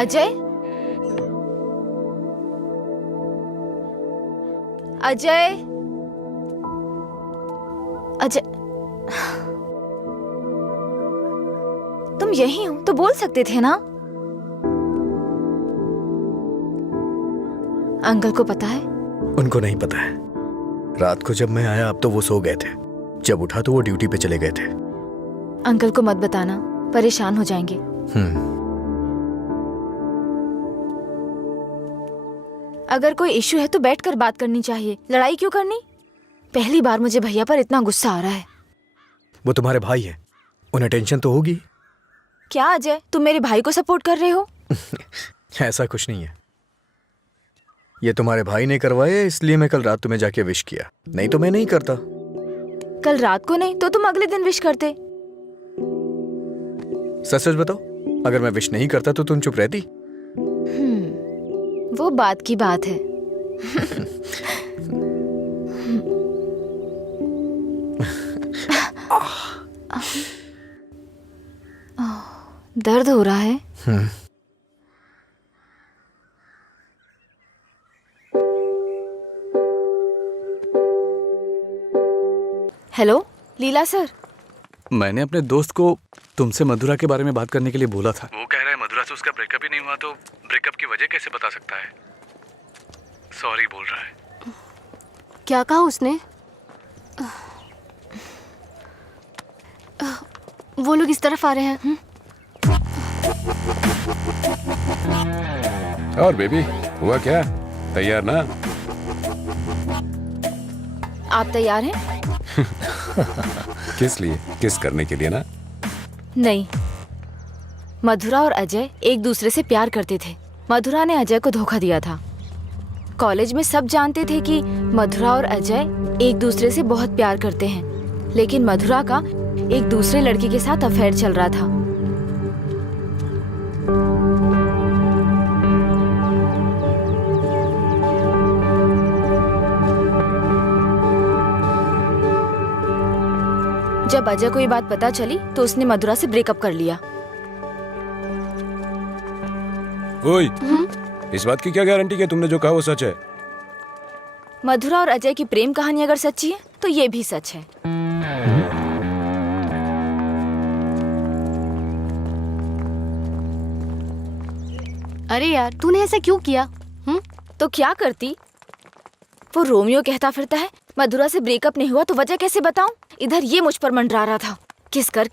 अजय, अजय, अजय, तुम यही हो तो बोल सकते थे ना। अंकल को पता है? उनको नहीं पता है। रात को जब मैं आया अब तो वो सो गए थे, जब उठा तो वो ड्यूटी पे चले गए थे। अंकल को मत बताना, परेशान हो जाएंगे। अगर कोई इश्यू है तो बैठकर बात करनी चाहिए, लड़ाई क्यों करनी? पहली बार मुझे भैया पर इतना गुस्सा आ रहा है। वो तुम्हारे भाई हैं, उन्हें टेंशन तो होगी। क्या अजय, तुम मेरे भाई को सपोर्ट कर रहे हो? ऐसा कुछ नहीं है। ये तुम्हारे भाई ने करवाया इसलिए मैं कल रात तुम्हें जाके विश किया, नहीं तो मैं नहीं करता। कल रात को नहीं तो तुम अगले दिन विश करते। सच सच बताओ, अगर मैं विश नहीं करता तो तुम चुप रहती? वो बात की बात है। दर्द हो रहा है? हेलो लीला सर। मैंने अपने दोस्त को तुमसे मधुरा के बारे में बात करने के लिए बोला था। वो कह रहा है मधुरा से उसका ब्रेकअप ही नहीं हुआ, तो ब्रेकअप की वजह कैसे बता सकता है? सॉरी बोल रहा है। क्या कहा उसने? वो लोग इस तरफ आ रहे हैं। और बेबी हुआ क्या? तैयार ना? आप तैयार हैं? किस लिए? किस करने के लिए ना? नहीं, मधुरा और अजय एक दूसरे से प्यार करते थे। मधुरा ने अजय को धोखा दिया था। कॉलेज में सब जानते थे कि मधुरा और अजय एक दूसरे से बहुत प्यार करते हैं, लेकिन मधुरा का एक दूसरे लड़के के साथ अफेयर चल रहा था। जब अजय को ये बात पता चली तो उसने मधुरा से ब्रेकअप कर लिया। ओए, इस बात की क्या गारंटी कि तुमने जो कहा वो सच है? मधुरा और अजय की प्रेम कहानी अगर सच्ची है तो ये भी सच है। अरे यार, तूने ऐसा क्यों किया? तो क्या करती? वो रोमियो कहता फिरता है मधुरा से ब्रेकअप नहीं हुआ तो वजह कैसे बताऊं? इधर ये मुझ पर मंडरा रहा था, किस कर।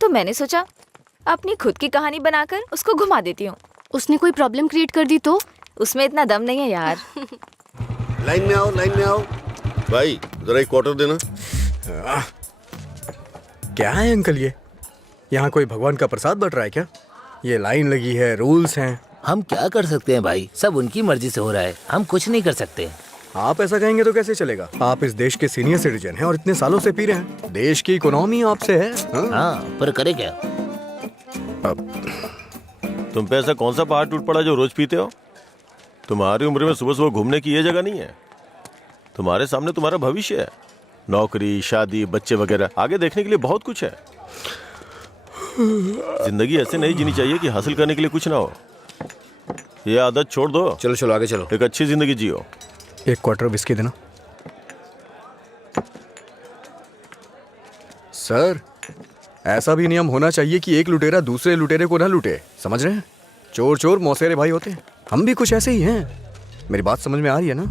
तो मैंने सोचा अपनी खुद की कहानी बनाकर उसको घुमा देती हूँ। उसने कोई प्रॉब्लम क्रिएट कर दी तो? उसमें इतना दम नहीं है यार। लाइन में आओ, लाइन में आओ। भाई जरा एक क्वार्टर देना। क्या है अंकल ये? यहाँ कोई भगवान का प्रसाद बट रहा है क्या? ये लाइन लगी है, रूल्स हैं। हम क्या कर सकते हैं भाई, सब उनकी मर्जी से हो रहा है, हम कुछ नहीं कर सकते। आप ऐसा कहेंगे तो कैसे चलेगा? आप इस देश के सीनियर सिटीजन हैं और इतने सालों से पी रहे हैं। देश की इकोनॉमी आपसे है। हाँ, पर करे क्या? तुम पे ऐसा कौन सा पहाड़ टूट पड़ा जो रोज पीते हो? तुम्हारी उम्र में सुबह सुबह घूमने की ये जगह नहीं है। तुम्हारे सामने तुम्हारा भविष्य है, नौकरी, शादी, बच्चे वगैरह। आगे देखने के लिए बहुत कुछ है। जिंदगी ऐसे नहीं जीनी चाहिए कि हासिल करने के लिए कुछ ना हो। ये आदत छोड़ दो। चलो चलो आगे चलो। एक अच्छी जिंदगी जियो। एक क्वार्टर विस्की देना। सर, ऐसा भी नियम होना चाहिए कि एक लुटेरा दूसरे लुटेरे को ना लूटे, समझ रहे हैं? चोर चोर मौसेरे भाई होते हैं। हम भी कुछ ऐसे ही हैं। मेरी बात समझ में आ रही है ना?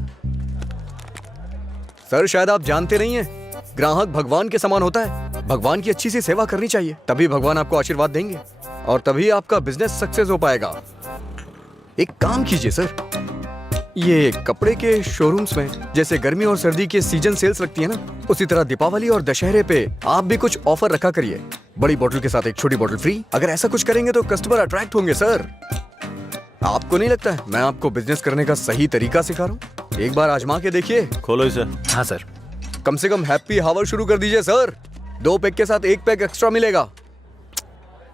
सर, शायद आप जानते नहीं हैं, ग्राहक भगवान के समान होता है। भगवान की अच्छी सी सेवा करनी चाहिए, तभी भगवान आपको आशीर्वाद देंगे और तभी आपका बिजनेस सक्सेस हो पाएगा। एक काम कीजिए सर, ये कपड़े के शोरूम्स में जैसे गर्मी और सर्दी के सीजन सेल्स लगती है ना, उसी तरह दीपावली और दशहरे पे आप भी कुछ ऑफर रखा करिए। बड़ी बोतल के साथ एक छोटी बोतल फ्री। अगर ऐसा कुछ करेंगे तो कस्टमर अट्रैक्ट होंगे सर। आपको नहीं लगता है मैं आपको बिजनेस करने का सही तरीका सिखा रहा हूँ? एक बार आजमा के देखिए। खोलो इसे। हाँ सर। कम से कम हैप्पी हावर शुरू कर दीजिए सर। 2 पैक के साथ 1 पैक एक्स्ट्रा मिलेगा।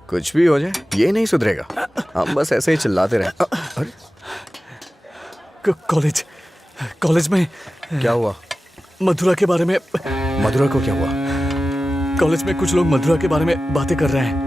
कुछ भी हो जाए ये नहीं सुधरेगा, हम बस ऐसे ही चिल्लाते रहे। कॉलेज में क्या हुआ? मधुरा के बारे में। मधुरा को क्या हुआ? कॉलेज में कुछ लोग मधुरा के बारे में बातें कर रहे हैं।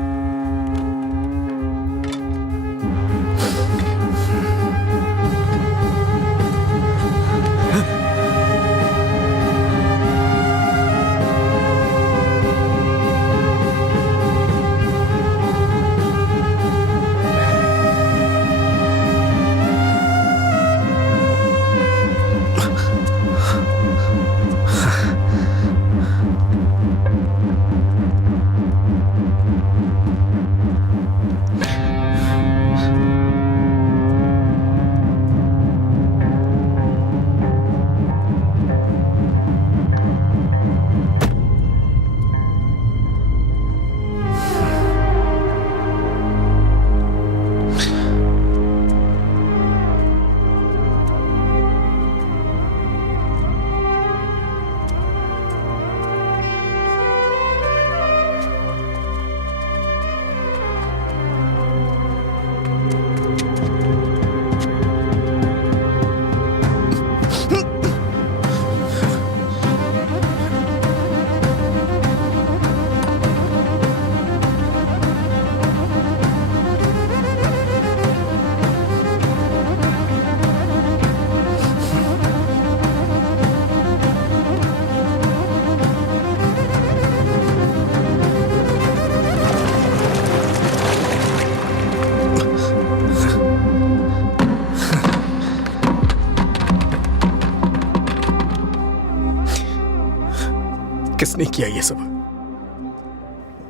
किसने किया ये सब?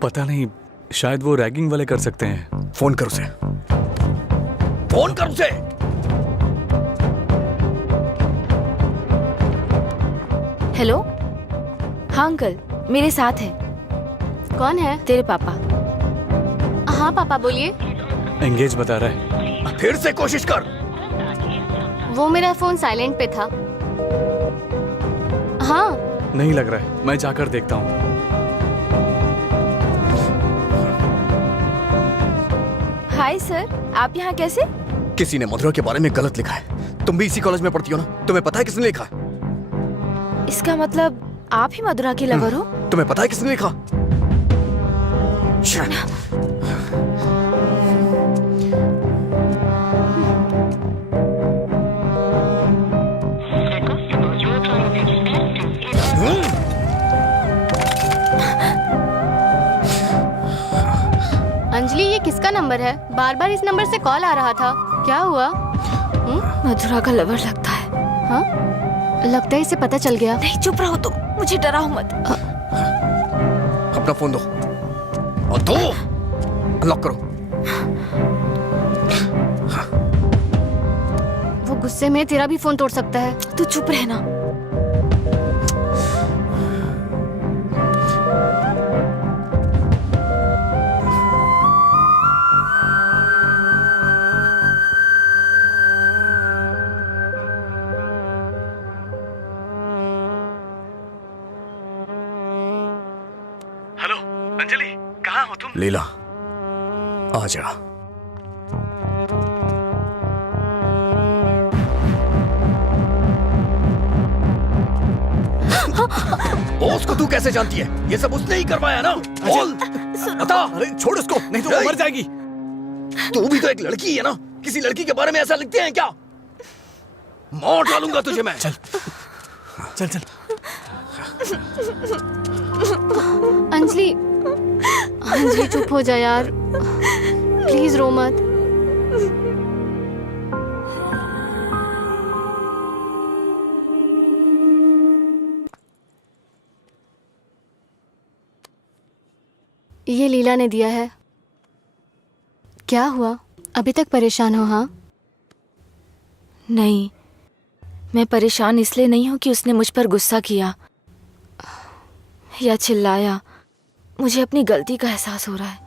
पता नहीं, शायद वो रैगिंग वाले कर सकते हैं। फोन कर उसे, फोन कर उसे। हेलो। हाँ अंकल, मेरे साथ है। कौन है? तेरे पापा। हाँ पापा बोलिए। एंगेज बता रहा है। फिर से कोशिश कर। वो मेरा फोन साइलेंट पे था। हाँ नहीं लग रहा है, मैं जाकर देखता हूँ। हाय सर, आप यहाँ कैसे? किसी ने मधुरा के बारे में गलत लिखा है। तुम भी इसी कॉलेज में पढ़ती हो ना? तुम्हें पता है किसने लिखा है? इसका मतलब आप ही मधुरा के लवर हो? तुम्हें पता है किसने लिखा? अंजलि, ये किसका नंबर है? बार बार इस नंबर से कॉल आ रहा था। क्या हुआ? मधुरा का लवर लगता है। हाँ, लगता है इसे पता चल गया। नहीं, चुप रहो तुम, मुझे डराओ मत। अपना फोन दो और दो, लॉक करो। वो गुस्से में तेरा भी फोन तोड़ सकता है। तू चुप रहना। हेलो अंजलि, कहाँ हो तुम? लीला, आ जा। बॉस को तू कैसे जानती है? ये सब उसने ही करवाया ना? बोल, बता। अरे छोड़ उसको, नहीं तो वो मर जाएगी। तू भी तो एक लड़की है ना? किसी लड़की के बारे में ऐसा लिखते हैं क्या? मार डालूंगा तुझे मैं। चल चल चल। अंजलि, अंजलि चुप हो जा यार, प्लीज रो मत। ये लीला ने दिया है। क्या हुआ? अभी तक परेशान हो? हाँ नहीं, मैं परेशान इसलिए नहीं हूँ कि उसने मुझ पर गुस्सा किया या चिल्लाया। मुझे अपनी गलती का एहसास हो रहा है।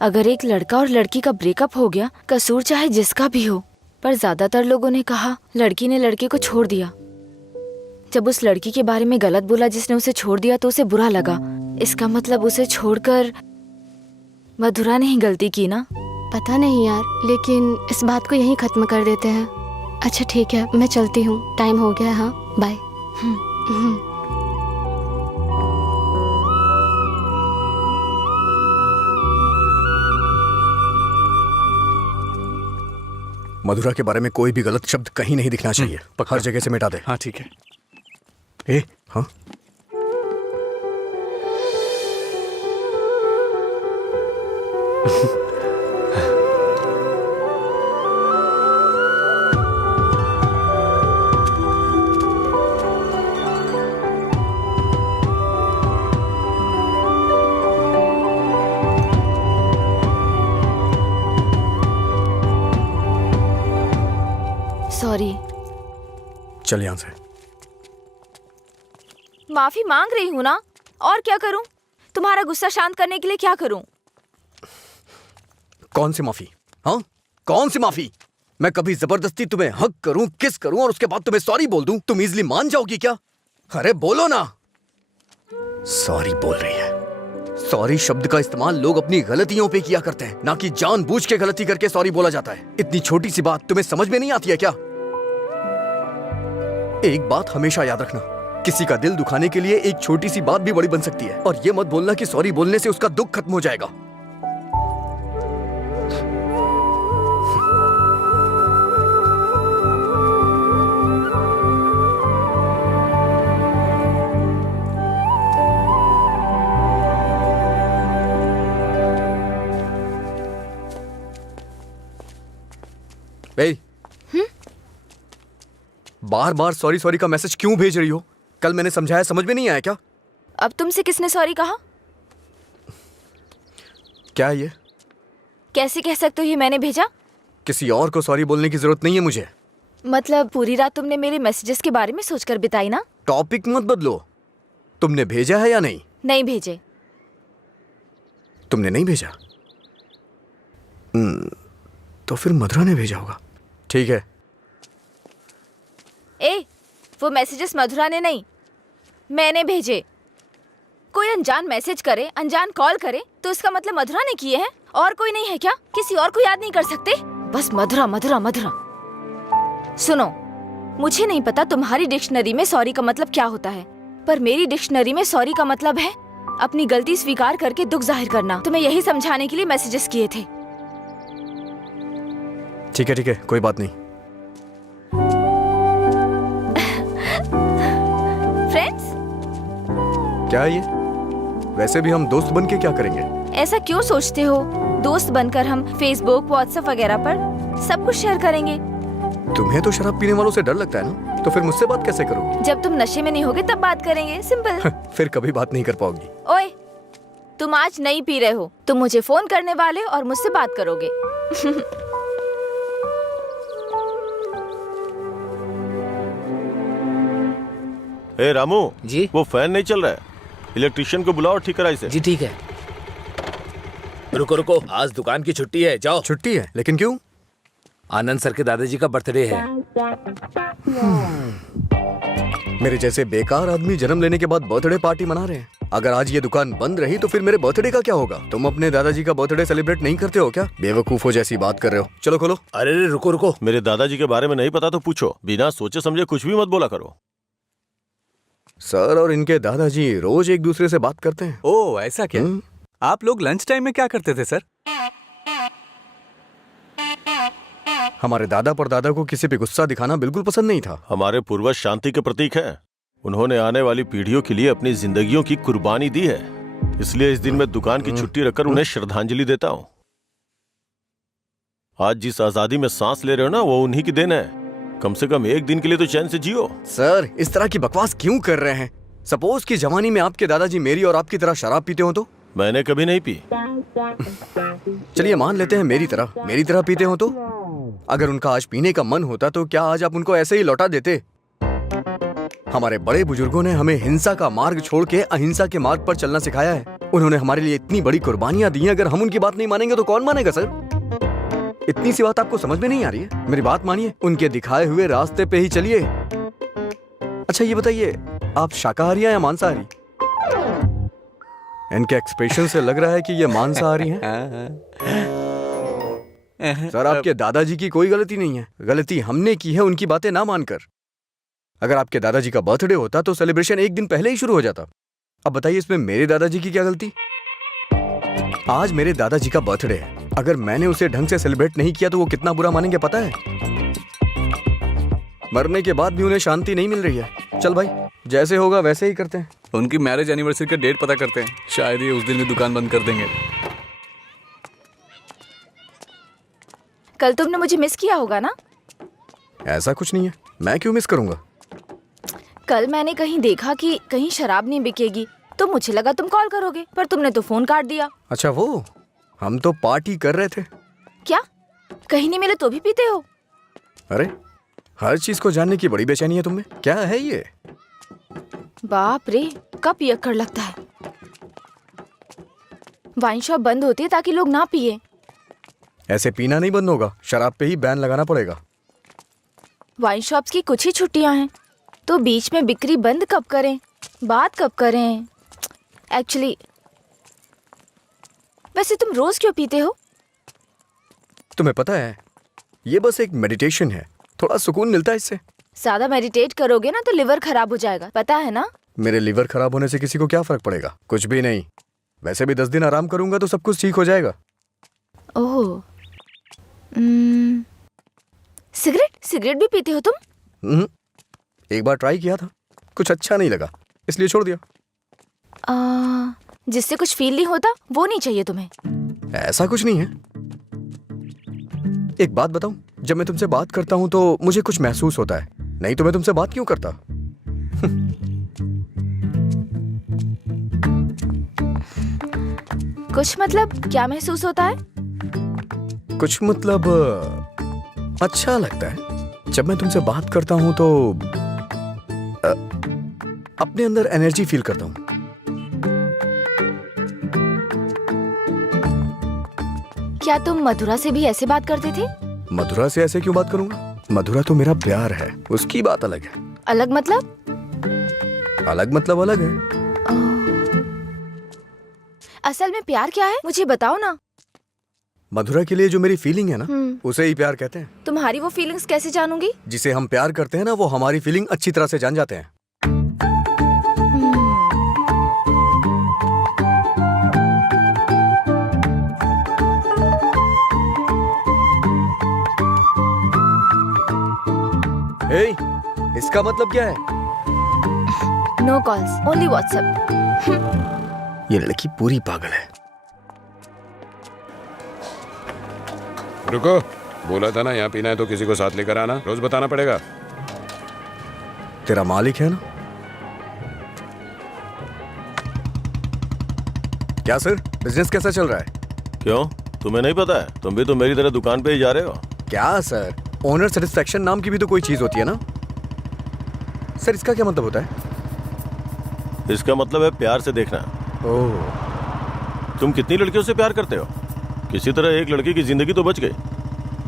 अगर एक लड़का और लड़की का ब्रेकअप हो गया, कसूर चाहे जिसका भी हो, पर ज्यादातर लोगों ने कहा लड़की ने लड़के को छोड़ दिया। जब उस लड़की के बारे में गलत बोला जिसने उसे छोड़ दिया तो उसे बुरा लगा। इसका मतलब उसे छोड़कर मधुरा ने ही गलती की ना? पता नहीं यार, लेकिन इस बात को यहीं खत्म कर देते हैं। अच्छा ठीक है, मैं चलती हूँ, टाइम हो गया। हाँ बाय। मधुरा के बारे में कोई भी गलत शब्द कहीं नहीं दिखना चाहिए। पक्का। हर जगह से मिटा दे। हाँ ठीक है। ए, हाँ, सॉरी। चल यहाँ से। माफी मांग रही हूँ ना, और क्या करूँ? तुम्हारा गुस्सा शांत करने के लिए क्या करूँ? कौन सी माफी? हाँ, कौन सी माफी? मैं कभी जबरदस्ती तुम्हें हक करूं, किस करूं और उसके बाद तुम्हें सॉरी बोल दूं? तुम इजली मान जाओगी क्या? अरे बोलो ना। सॉरी बोल रही है। सॉरी शब्द का इस्तेमाल लोग अपनी गलतियों पे किया करते हैं, ना कि जानबूझ के गलती करके सॉरी बोला जाता है। इतनी छोटी सी बात तुम्हें समझ में नहीं आती है क्या? एक बात हमेशा याद रखना, किसी का दिल दुखाने के लिए एक छोटी सी बात भी बड़ी बन सकती है। और ये मत बोलना कि सॉरी बोलने से उसका दुख खत्म हो जाएगा। बार बार सॉरी सॉरी का मैसेज क्यों भेज रही हो? कल मैंने समझाया, समझ में नहीं आया क्या? अब तुमसे किसने सॉरी कहा? क्या है ये? कैसे कह सकते हो ये मैंने भेजा? किसी और को सॉरी बोलने की जरूरत नहीं है मुझे। मतलब पूरी रात तुमने मेरे मैसेजेस के बारे में सोचकर बिताई ना? टॉपिक मत बदलो। तुमने भेजा है या नहीं? नहीं भेजे। तुमने नहीं भेजा? तो फिर मधुरा ने भेजा होगा। ठीक है। ए, वो मैसेजेस मधुरा ने नहीं, मैंने भेजे। कोई अनजान मैसेज करे, अनजान कॉल करे तो इसका मतलब मधुरा ने किए हैं? और कोई नहीं है क्या? किसी और को याद नहीं कर सकते? बस मधुरा मधुरा मधुरा। सुनो, मुझे नहीं पता तुम्हारी डिक्शनरी में सॉरी का मतलब क्या होता है, पर मेरी डिक्शनरी में सॉरी का मतलब है अपनी गलती स्वीकार करके दुख जाहिर करना। तुम्हें यही समझाने के लिए मैसेजेस किए थे। ठीक है, कोई बात नहीं। फ्रेंड्स? क्या है ये? वैसे भी हम दोस्त बन के क्या करेंगे? ऐसा क्यों सोचते हो? दोस्त बनकर हम फेसबुक, व्हाट्सएप वगैरह पर सब कुछ शेयर करेंगे। तुम्हें तो शराब पीने वालों से डर लगता है ना, तो फिर मुझसे बात कैसे करोगे? जब तुम नशे में नहीं होगे तब बात करेंगे, सिंपल। फिर कभी बात नहीं कर पाओगी। ओए, तुम आज नहीं पी रहे हो, तुम मुझे फोन करने वाले हो और मुझसे बात करोगे। ए रामू जी? वो फैन नहीं चल रहा है, इलेक्ट्रिशियन को बुलाओ, ठीक कराई से। जी ठीक है। रुको रुको, आज दुकान की छुट्टी है, जाओ। छुट्टी है? लेकिन क्यों? आनंद सर के दादाजी का बर्थडे है। मेरे जैसे बेकार आदमी जन्म लेने के बाद बर्थडे पार्टी मना रहे हैं। अगर आज ये दुकान बंद रही तो फिर मेरे बर्थडे का क्या होगा? तुम अपने दादाजी का बर्थडे सेलिब्रेट नहीं करते हो क्या? बेवकूफों जैसी बात कर रहे हो। चलो खोलो। अरे रुको रुको, मेरे दादाजी के बारे में नहीं पता तो पूछो, बिना सोचे समझे कुछ भी मत बोला करो। सर और इनके दादाजी रोज एक दूसरे से बात करते हैं। ओ ऐसा क्या? आप लोग लंच टाइम में क्या करते थे सर? हमारे दादा परदादा को किसी पे गुस्सा दिखाना बिल्कुल पसंद नहीं था। हमारे पूर्वज शांति के प्रतीक हैं। उन्होंने आने वाली पीढ़ियों के लिए अपनी जिंदगियों की कुर्बानी दी है, इसलिए इस दिन मैं दुकान की छुट्टी रखकर उन्हें श्रद्धांजलि देता हूँ। आज जिस आजादी में सांस ले रहे हो ना, वो उन्हीं की देन है। कम से कम एक दिन के लिए तो चैन से जियो। सर, इस तरह की बकवास क्यों कर रहे हैं? सपोज कि जवानी में आपके दादाजी मेरी और आपकी तरह शराब पीते हो तो? मैंने कभी नहीं पी। चलिए मान लेते हैं मेरी तरह पीते हो तो? अगर उनका आज पीने का मन होता तो क्या आज आप उनको ऐसे ही लौटा देते? हमारे बड़े बुजुर्गों ने हमें हिंसा का मार्ग छोड़ के अहिंसा के मार्ग पर चलना सिखाया है। उन्होंने हमारे लिए इतनी बड़ी कुर्बानियां दी हैं, अगर हम उनकी बात नहीं मानेंगे तो कौन मानेगा सर? इतनी सी बात आपको समझ में नहीं आ रही है? मेरी बात मानिए, उनके दिखाए हुए रास्ते पे ही चलिए। अच्छा ये बताइए, आप शाकाहारी हैं या मांसाहारी? इनके एक्सप्रेशन से लग रहा है कि ये मांसाहारी हैं। सर, आपके दादाजी की कोई गलती नहीं है, गलती हमने की है उनकी बातें ना मानकर। अगर आपके दादाजी का बर्थडे होता तो सेलिब्रेशन एक दिन पहले ही शुरू हो जाता। अब बताइए इसमें मेरे दादाजी की क्या गलती? आज मेरे दादाजी का बर्थडे है, अगर मैंने उसे ढंग से सेलिब्रेट नहीं किया तो वो कितना बुरा मानेंगे पता है? मरने के बाद भी उन्हें शांति नहीं मिल रही है। चल भाई, जैसे होगा वैसे ही करते हैं। उनकी मैरिज एनिवर्सरी का डेट पता करते हैं, शायद ये उस दिन भी दुकान बंद कर देंगे। कल तुमने मुझे मिस किया होगा ना? ऐसा कुछ नहीं है, मैं क्यों मिस करूंगा? कल मैंने कहीं देखा कि कहीं शराब नहीं बिकेगी, तो मुझे लगा तुम कॉल करोगे, पर तुमने तो फोन काट दिया। अच्छा वो, हम तो पार्टी कर रहे थे। क्या? कहीं नहीं मिले तो भी पीते हो? अरे, हर चीज को जानने की बड़ी बेचैनी है तुम्हें। क्या है ये? बाप रे, कब पियक्कड़ लगता है। वाइन शॉप बंद होती है ताकि लोग ना पिए। ऐसे पीना नहीं बंद होगा, शराब पे ही बैन लगाना पड़ेगा। वाइन शॉप्स की कुछ ही छुट्टियां हैं, तो बीच में बिक्री बंद कब करें, बात कब करें? एक्चुअली वैसे तुम रोज क्यों पीते हो? तुम्हें पता है, ये बस एक मेडिटेशन है, थोड़ा सुकून मिलता है इससे। ज्यादा मेडिटेट करोगे ना तो लिवर खराब हो जाएगा, पता है ना? मेरे लिवर खराब होने से किसी को क्या फर्क पड़ेगा? कुछ भी नहीं। वैसे भी 10 दिन आराम करूंगा तो सब कुछ ठीक हो जाएगा। ओह, सिगरेट भी पीते हो तुम? एक बार ट्राई किया था, कुछ अच्छा नहीं लगा, इसलिए छोड़ दिया। जिससे कुछ फील नहीं होता वो नहीं चाहिए तुम्हें? ऐसा कुछ नहीं है। एक बात बताऊं, जब मैं तुमसे बात करता हूं तो मुझे कुछ महसूस होता है, नहीं तो मैं तुमसे बात क्यों करता? कुछ मतलब क्या महसूस होता है? कुछ मतलब अच्छा लगता है। जब मैं तुमसे बात करता हूँ तो अपने अंदर एनर्जी फील करता हूँ। क्या तुम मधुरा से भी ऐसे बात करते थे? मधुरा से ऐसे क्यों बात करूंगा? मधुरा तो मेरा प्यार है, उसकी बात अलग है। अलग मतलब? अलग मतलब अलग है। असल में प्यार क्या है मुझे बताओ ना। मधुरा के लिए जो मेरी फीलिंग है ना, उसे ही प्यार कहते हैं। तुम्हारी वो फीलिंग्स कैसे जानूंगी? जिसे हम प्यार करते हैं ना, वो हमारी फीलिंग अच्छी तरह से जान जाते हैं। हे, इसका मतलब क्या है? No calls, only WhatsApp. ये लड़की पूरी पागल है। रुको, बोला था ना यहाँ पीना है तो किसी को साथ लेकर आना, रोज बताना पड़ेगा। तेरा मालिक है ना? क्या सर, बिजनेस कैसा चल रहा है? क्यों, तुम्हें नहीं पता है? तुम भी तो मेरी तरह दुकान पे ही जा रहे हो। क्या सर, ओनर सेटिस्फैक्शन नाम की भी तो कोई चीज होती है ना? सर इसका क्या मतलब होता है? इसका मतलब है प्यार से देखना। ओह, तुम कितनी लड़कियों से प्यार करते हो? किसी तरह एक लड़की की जिंदगी तो बच गई,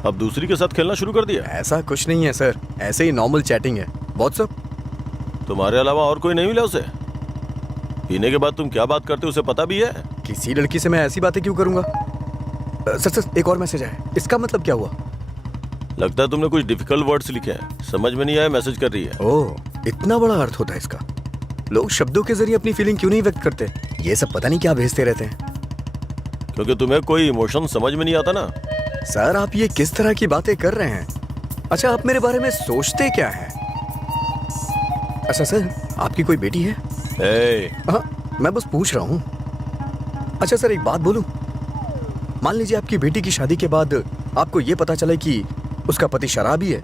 अब दूसरी के साथ खेलना शुरू कर दिया। ऐसा कुछ नहीं है सर, ऐसे ही नॉर्मल चैटिंग है। व्हाट्सएप। तुम्हारे अलावा और कोई नहीं मिला उसे? पीने के बाद तुम क्या बात करते हो उसे पता भी है? किसी लड़की से मैं ऐसी बातें क्यों करूंगा? सर एक और मैसेज आया, इसका मतलब क्या हुआ? लगता है तुमने कुछ डिफिकल्ट वर्ड्स लिखे हैं, समझ में नहीं आया, मैसेज कर रही है। ओह, इतना बड़ा अर्थ होता है इसका। लोग शब्दों के जरिए अपनी फीलिंग क्यों नहीं व्यक्त करते? ये सब पता नहीं क्या भेजते रहते हैं। क्योंकि तुम्हें कोई इमोशन समझ में नहीं आता ना। सर आप ये किस तरह की बातें कर रहे हैं? अच्छा, आप मेरे बारे में सोचते क्या हैं? अच्छा सर, आपकी कोई बेटी है? हाँ, मैं बस पूछ रहा हूँ। अच्छा सर, एक बात बोलूं? मान लीजिए आपकी बेटी की शादी के बाद आपको ये पता चले कि उसका पति शराबी है,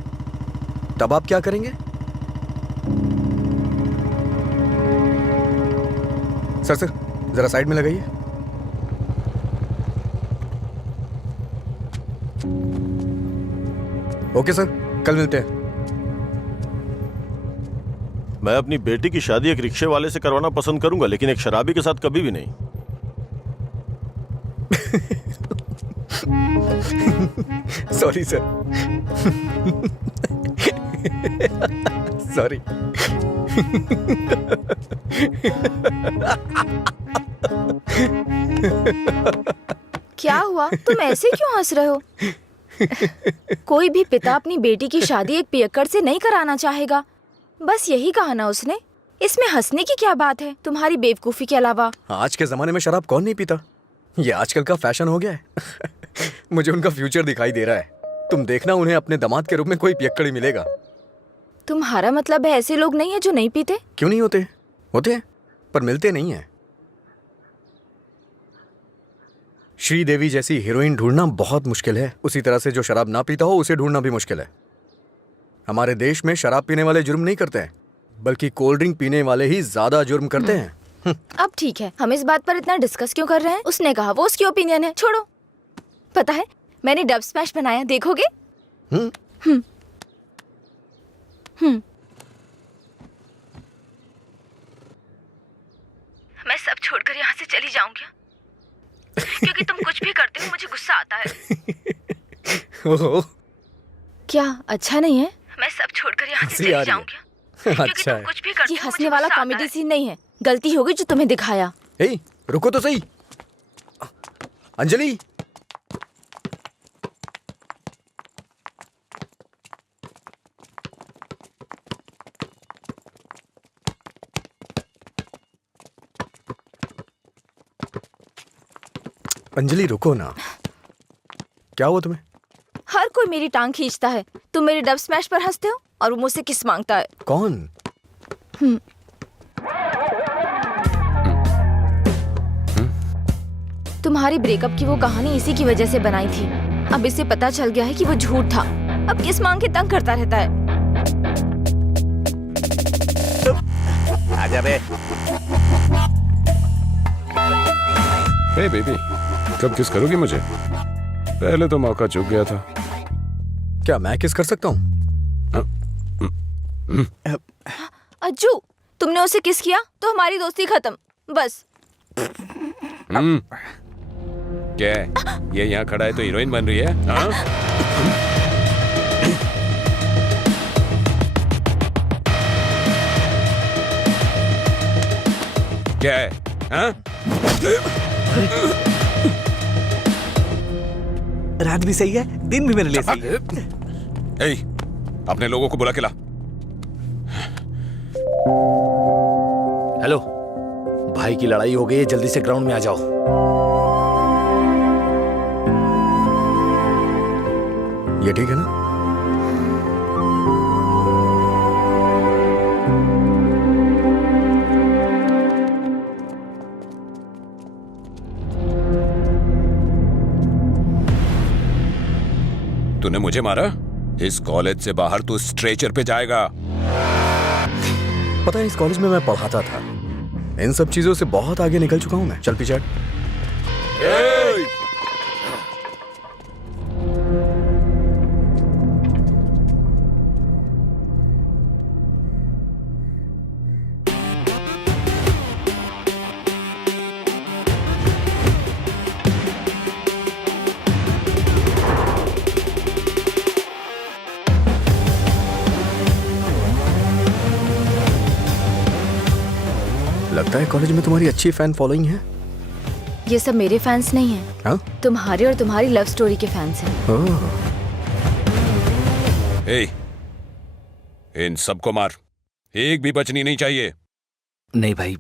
तब आप क्या करेंगे? सर जरा साइड में लगाइए। ओके सर, कल मिलते हैं। मैं अपनी बेटी की शादी एक रिक्शे वाले से करवाना पसंद करूंगा, लेकिन एक शराबी के साथ कभी भी नहीं। Sorry sir. सॉरी। क्या हुआ, तुम ऐसे क्यों हंस रहे हो? कोई भी पिता अपनी बेटी की शादी एक पियक्कड़ से नहीं कराना चाहेगा। बस यही कहा ना उसने। इसमें हंसने की क्या बात है तुम्हारी बेवकूफी के अलावा? आज के जमाने में शराब कौन नहीं पीता? ये आजकल का फैशन हो गया है। मुझे उनका फ्यूचर दिखाई दे रहा है। तुम देखना, उन्हें अपने दामाद के रूप में कोई पियक्कड़ ही मिलेगा। तुम्हारा मतलब है ऐसे लोग नहीं है जो नहीं पीते? क्यों नहीं होते? होते हैं, पर मिलते नहीं है। श्रीदेवी जैसी हीरोइन ढूंढना बहुत मुश्किल है। उसी तरह से जो शराब ना पीता हो उसे ढूंढना भी मुश्किल है। हमारे देश में शराब पीने वाले जुर्म नहीं करते हैं, बल्कि कोल्ड ड्रिंक पीने वाले ही ज्यादा जुर्म करते हैं। अब ठीक है, हम इस बात पर इतना डिस्कस क्यों कर रहे हैं? उसने कहा, वो उसकी ओपिनियन है, छोड़ो। पता है मैंने डब स्मैश बनाया, देखोगे? मैं सब छोड़कर यहाँ से चली जाऊंगी क्योंकि तुम कुछ भी करते हो मुझे गुस्सा आता है। ओह, क्या अच्छा नहीं है? मैं सब छोड़कर यहाँ से चली जाऊंगी क्योंकि अच्छा तुम है। कुछ भी करते हो। ये हंसने वाला कॉमेडी सीन नहीं है, गलती होगी जो तुम्हें दिखाया। हे, रुको तो सही। अंजलि, अंजलि रुको ना। क्या हुआ तुम्हें? हर कोई मेरी टांग खींचता है। तुम मेरे डब स्मैश पर हंसते हो और वो मुझसे किस मांगता है। कौन? तुम्हारी ब्रेकअप की वो कहानी इसी की वजह से बनाई थी। अब इसे पता चल गया है कि वो झूठ था। अब किस मांग के तंग करता रहता है। आजा बे। हे बेबी, कब किस करोगी मुझे? पहले तो मौका चूक गया था। क्या मैं किस कर सकता हूँ? अज्जू, तुमने उसे किस किया तो हमारी दोस्ती खत्म, बस। क्या है? ये यहाँ खड़ा है तो हीरोइन बन रही है? हाँ? क्या है? हाँ? रात भी सही है, दिन भी मेरे लिए सही है। ए, अपने लोगों को बुला के ला। हेलो, भाई की लड़ाई हो गई है, जल्दी से ग्राउंड में आ जाओ। ये ठीक है ना? तूने मुझे मारा? इस कॉलेज से बाहर तू स्ट्रेचर पे जाएगा। पता है, इस कॉलेज में मैं पढ़ाता था। इन सब चीजों से बहुत आगे निकल चुका हूं मैं। चल पीछे हट। लगता है कॉलेज में तुम्हारी अच्छी फैन फॉलोइंग है। ये सब मेरे फैंस नहीं हैं, हाँ? तुम्हारे और तुम्हारी लव स्टोरी के फैंस हैं। ओह, ए, इन सबको मार, एक भी बचनी नहीं चाहिए। नहीं भाई,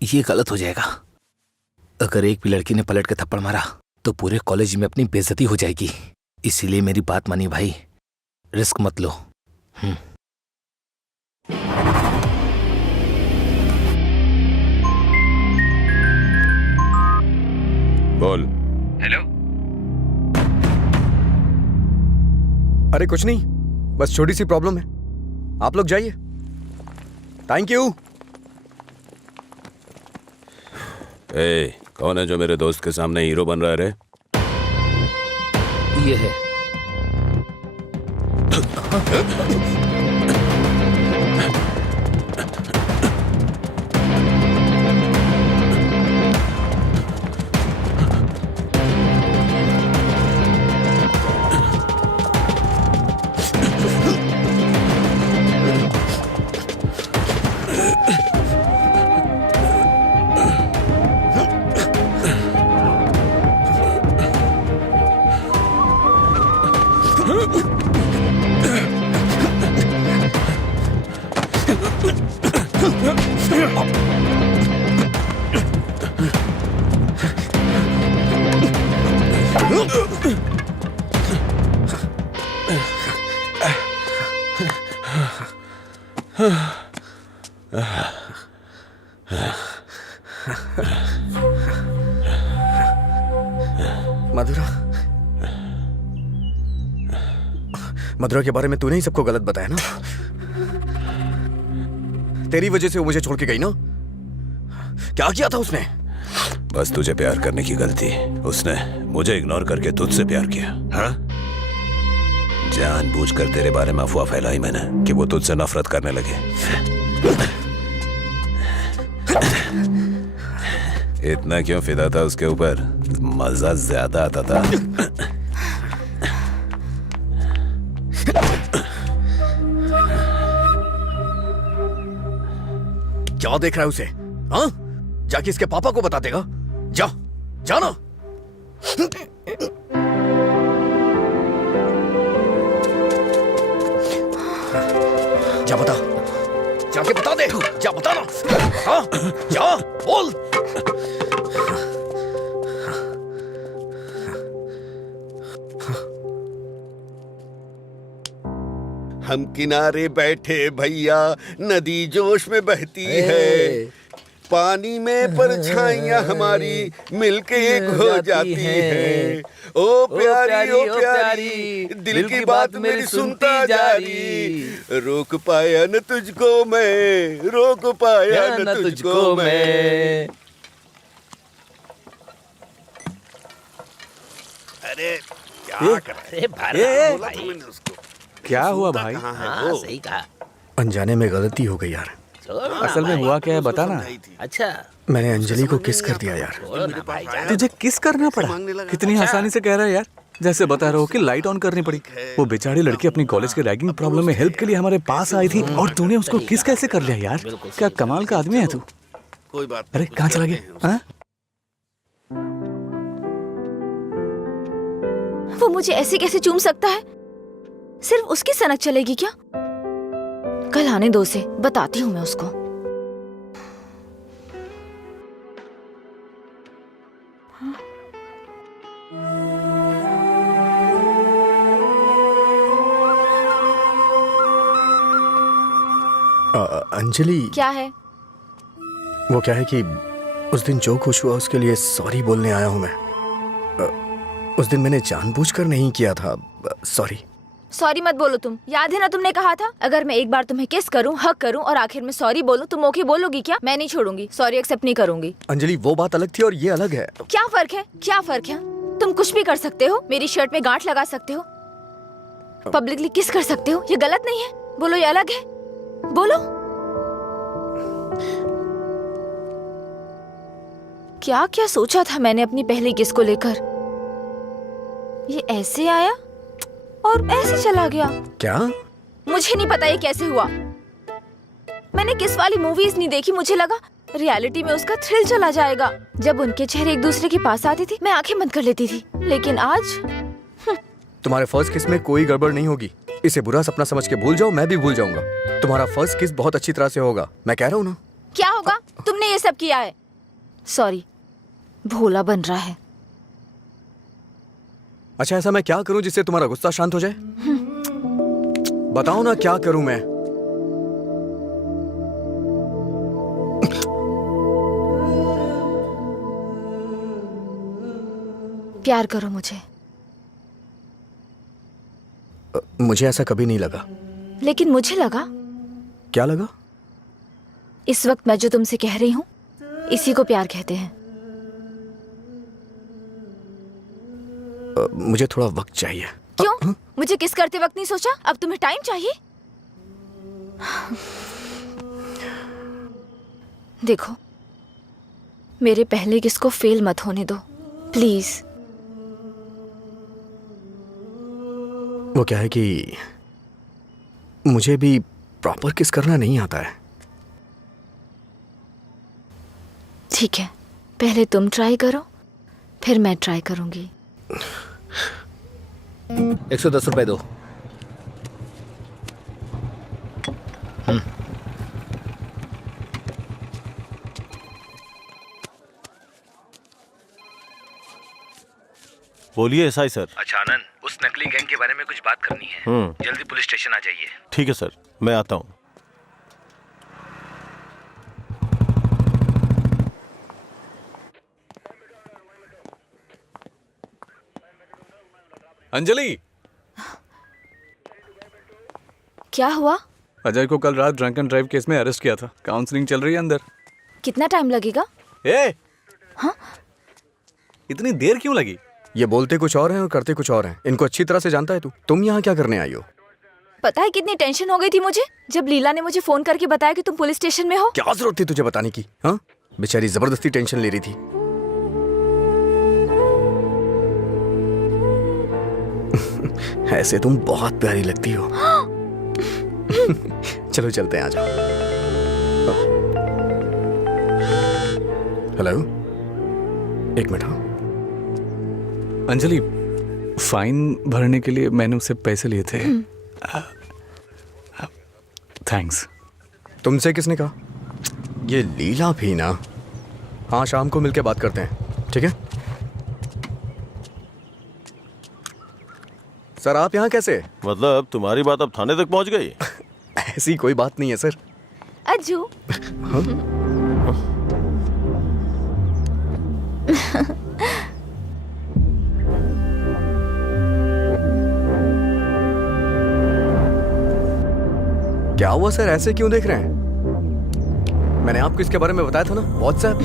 ये गलत हो जाएगा। अगर एक भी लड़की ने पलट के थप्पड़ मारा तो पूरे कॉलेज में अपनी बेइज्जती हो जाएगी। इसीलिए मेरी बात मानिए भाई, रिस्क मत लो। बोल। हेलो। अरे कुछ नहीं, बस छोटी सी प्रॉब्लम है। आप लोग जाइए। Thank you. ए, कौन है जो मेरे दोस्त के सामने हीरो बन रहा है रे? ये है। मधुरा, मधुरा के बारे में तूने ही सबको गलत बताया ना? तेरी वजह से वो मुझे छोड़ के गई ना? क्या किया था उसने? बस तुझे प्यार करने की गलती। उसने मुझे इग्नोर करके तुझसे प्यार किया। हाँ? जानबूझकर तेरे बारे में अफवाह फैलाई मैंने कि वो तुझसे नफरत करने लगे। इतना क्यों फिदा था उसके ऊपर? मजा ज्यादा आता था। क्या देख रहा है उसे? हाँ? जाके इसके पापा को बता देगा। जा, जाना। जा बता, जाके बता दे। जा बताना। हाँ? जा, बोल। हम किनारे बैठे भैया, नदी जोश में बहती है, पानी में परछाइयां हमारी मिलके एक हो जाती है। ओ प्यारी ओ प्यारी, दिल की बात मेरी सुनता जारी, रोक पाया न तुझको मैं, रोक पाया न तुझको मैं। अरे क्या कर अरे भरा बोला तो मैंने उसको। क्या हुआ भाई? कहाँ है हाँ वो? सही कहा। अनजाने में गलती हो गई यार। छोड़ो ना असल में भाई। हुआ क्या है बता ना। समझाई थी। अच्छा मैंने अंजलि को किस कर दिया यार। छोड़ो ना भाई जाने तुझे किस करना पड़ा? मांगने लगा। कितनी आसानी से कह रहा है यार, जैसे बता रहे हो कि लाइट ऑन करनी पड़ी। वो बेचारी लड़की अपनी कॉलेज के रैगिंग प्रॉब्लम में हेल्प के लिए हमारे पास आई थी और तूने उसको किस कैसे कर लिया यार? क्या कमाल का आदमी है तू। कोई बात अरे नहीं, कहाँ कुछ चला करते हैं गया? हाँ? वो मुझे ऐसे कैसे चूम सकता है? सिर्फ उसकी सनक चलेगी क्या? कल आने दो उसे, बताती हूँ मैं उसको। अंजलि, क्या है? वो क्या है कि उस दिन जो कुछ हुआ उसके लिए सॉरी बोलने आया हूँ मैं। उस दिन मैंने जानबूझकर नहीं किया था। सॉरी। सॉरी मत बोलो तुम। याद है ना तुमने कहा था अगर मैं एक बार तुम्हें किस करूं, हक करूं और आखिर में सॉरी बोलूं तुम ओके बोलोगी क्या? मैं नहीं छोड़ूंगी, सॉरी एक्सेप्ट नहीं करूंगी। अंजलि वो बात अलग थी और ये अलग है। क्या फर्क है? क्या फर्क है? तुम कुछ भी कर सकते हो, मेरी शर्ट में गांठ लगा सकते हो, पब्लिकली किस कर सकते हो, ये गलत नहीं है। बोलो ये अलग है, बोलो। क्या क्या सोचा था मैंने अपनी पहली किस को लेकर। ये ऐसे आया और ऐसे चला गया। क्या? मुझे नहीं पता ये कैसे हुआ। मैंने किस वाली मूवीज नहीं देखी, मुझे लगा रियलिटी में उसका थ्रिल चला जाएगा। जब उनके चेहरे एक दूसरे के पास आते थे मैं आंखें बंद कर लेती थी, लेकिन आज तुम्हारे फर्स्ट किस में कोई गड़बड़ नहीं होगी। इसे बुरा सपना समझ के भूल जाओ, मैं भी भूल जाऊंगा। तुम्हारा फर्स्ट किस बहुत अच्छी तरह से होगा, मैं कह रहा हूँ ना। क्या होगा? तुमने ये सब किया है। सॉरी, भोला बन रहा है। अच्छा ऐसा मैं क्या करूं जिससे तुम्हारा गुस्सा शांत हो जाए? बताओ ना क्या करूं मैं? प्यार करो मुझे। मुझे ऐसा कभी नहीं लगा। लेकिन मुझे लगा। क्या लगा? इस वक्त मैं जो तुमसे कह रही हूँ इसी को प्यार कहते हैं। मुझे थोड़ा वक्त चाहिए। क्यों? मुझे किस करते वक्त नहीं सोचा? अब तुम्हें टाइम चाहिए? देखो, मेरे पहले किस को फेल मत होने दो प्लीज। वो क्या है कि मुझे भी प्रॉपर किस करना नहीं आता है। ठीक है, पहले तुम ट्राई करो फिर मैं ट्राई करूंगी। 110 रुपए दो। बोलिए एसआई सर। अच्छा आनंद, उस नकली गैंग के बारे में कुछ बात करनी है। जल्दी पुलिस स्टेशन आ जाइए। ठीक है सर, मैं आता हूँ। अंजलि, क्या हुआ? अजय को कल रात ड्रंक एंड ड्राइव केस में अरेस्ट किया था। काउंसलिंग चल रही है अंदर। कितना टाइम लगेगा? ए, हाँ? इतनी देर क्यों लगी? ये बोलते कुछ और हैं और करते कुछ और हैं। इनको अच्छी तरह से जानता है तू। तुम यहाँ क्या करने आई हो? पता है कितनी टेंशन हो गई थी मुझे जब लीला ने मुझे फोन करके बताया कि तुम पुलिस स्टेशन में हो। क्या जरूरत थी तुझे बताने की? हाँ, बेचारी जबरदस्ती टेंशन ले रही थी। ऐसे तुम बहुत प्यारी लगती हो। चलो चलते हैं, आ जाओ। हेलो, एक मिनट। हाँ, अंजलि, फाइन भरने के लिए मैंने उससे पैसे लिए थे। थैंक्स। तुमसे किसने कहा? ये लीला भी ना। हाँ, शाम को मिलके बात करते हैं, ठीक है? सर आप यहाँ कैसे? मतलब तुम्हारी बात अब थाने तक पहुंच गई? ऐसी कोई बात नहीं है सर। अज्जू। क्या हुआ सर, ऐसे क्यों देख रहे हैं? मैंने आपको इसके बारे में बताया था ना, WhatsApp.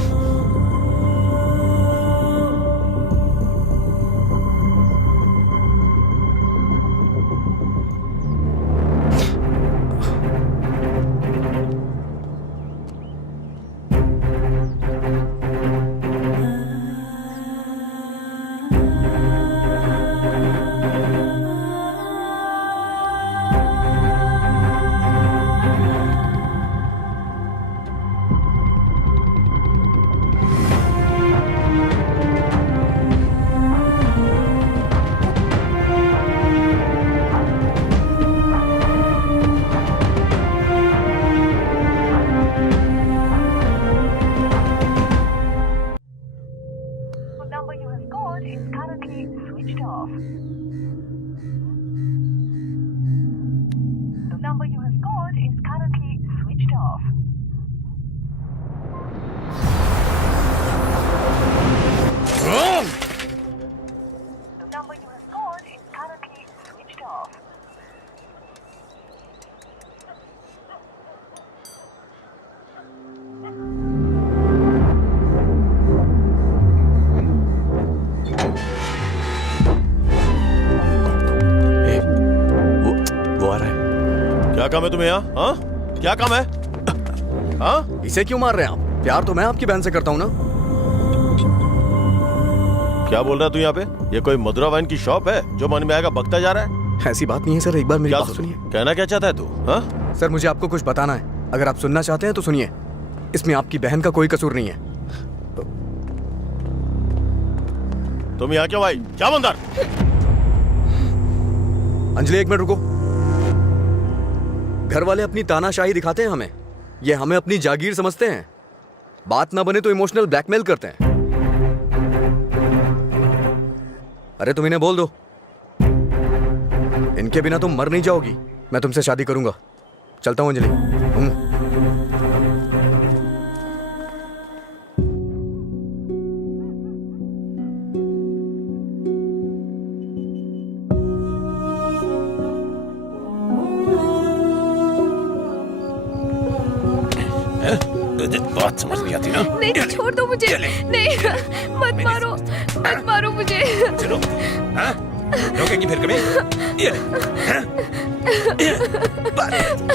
number you have called is currently switched off. The number you have called is currently switched off. The number you have called is currently switched off. वो आ रहा है। क्या काम है तुम्हें यहाँ? हाँ, क्या काम है? हाँ, इसे क्यों मार रहे हैं आप? प्यार तो मैं आपकी बहन से करता हूँ ना। क्या बोल रहा है तू यहाँ पे? ये कोई मधुरा वाइन की शॉप है जो मन में आएगा बकता जा रहा है? ऐसी बात नहीं है सर, एक बार मेरी क्या बात सुनिए। कहना क्या चाहता है तू? हाँ? सर मुझे आपको कुछ बताना है, अगर आप सुनना चाहते हैं तो सुनिए। इसमें आपकी बहन का कोई कसूर नहीं है। तुम यहाँ क्यों आई? क्या अंदर? अंजलि एक मिनट रुको। घर वाले अपनी तानाशाही दिखाते हैं हमें, ये हमें अपनी जागीर समझते हैं। बात ना बने तो इमोशनल ब्लैकमेल करते हैं। अरे तुम इन्हें बोल दो, इनके बिना तुम मर नहीं जाओगी। मैं तुमसे शादी करूंगा। चलता हूं अंजलि। बात समझ नहीं आती ना? नहीं छोड़ दो मुझे। नहीं मत मारो मुझे। चलो, हाँ? रोकेंगी फिर कभी? ये ले, हाँ? ये,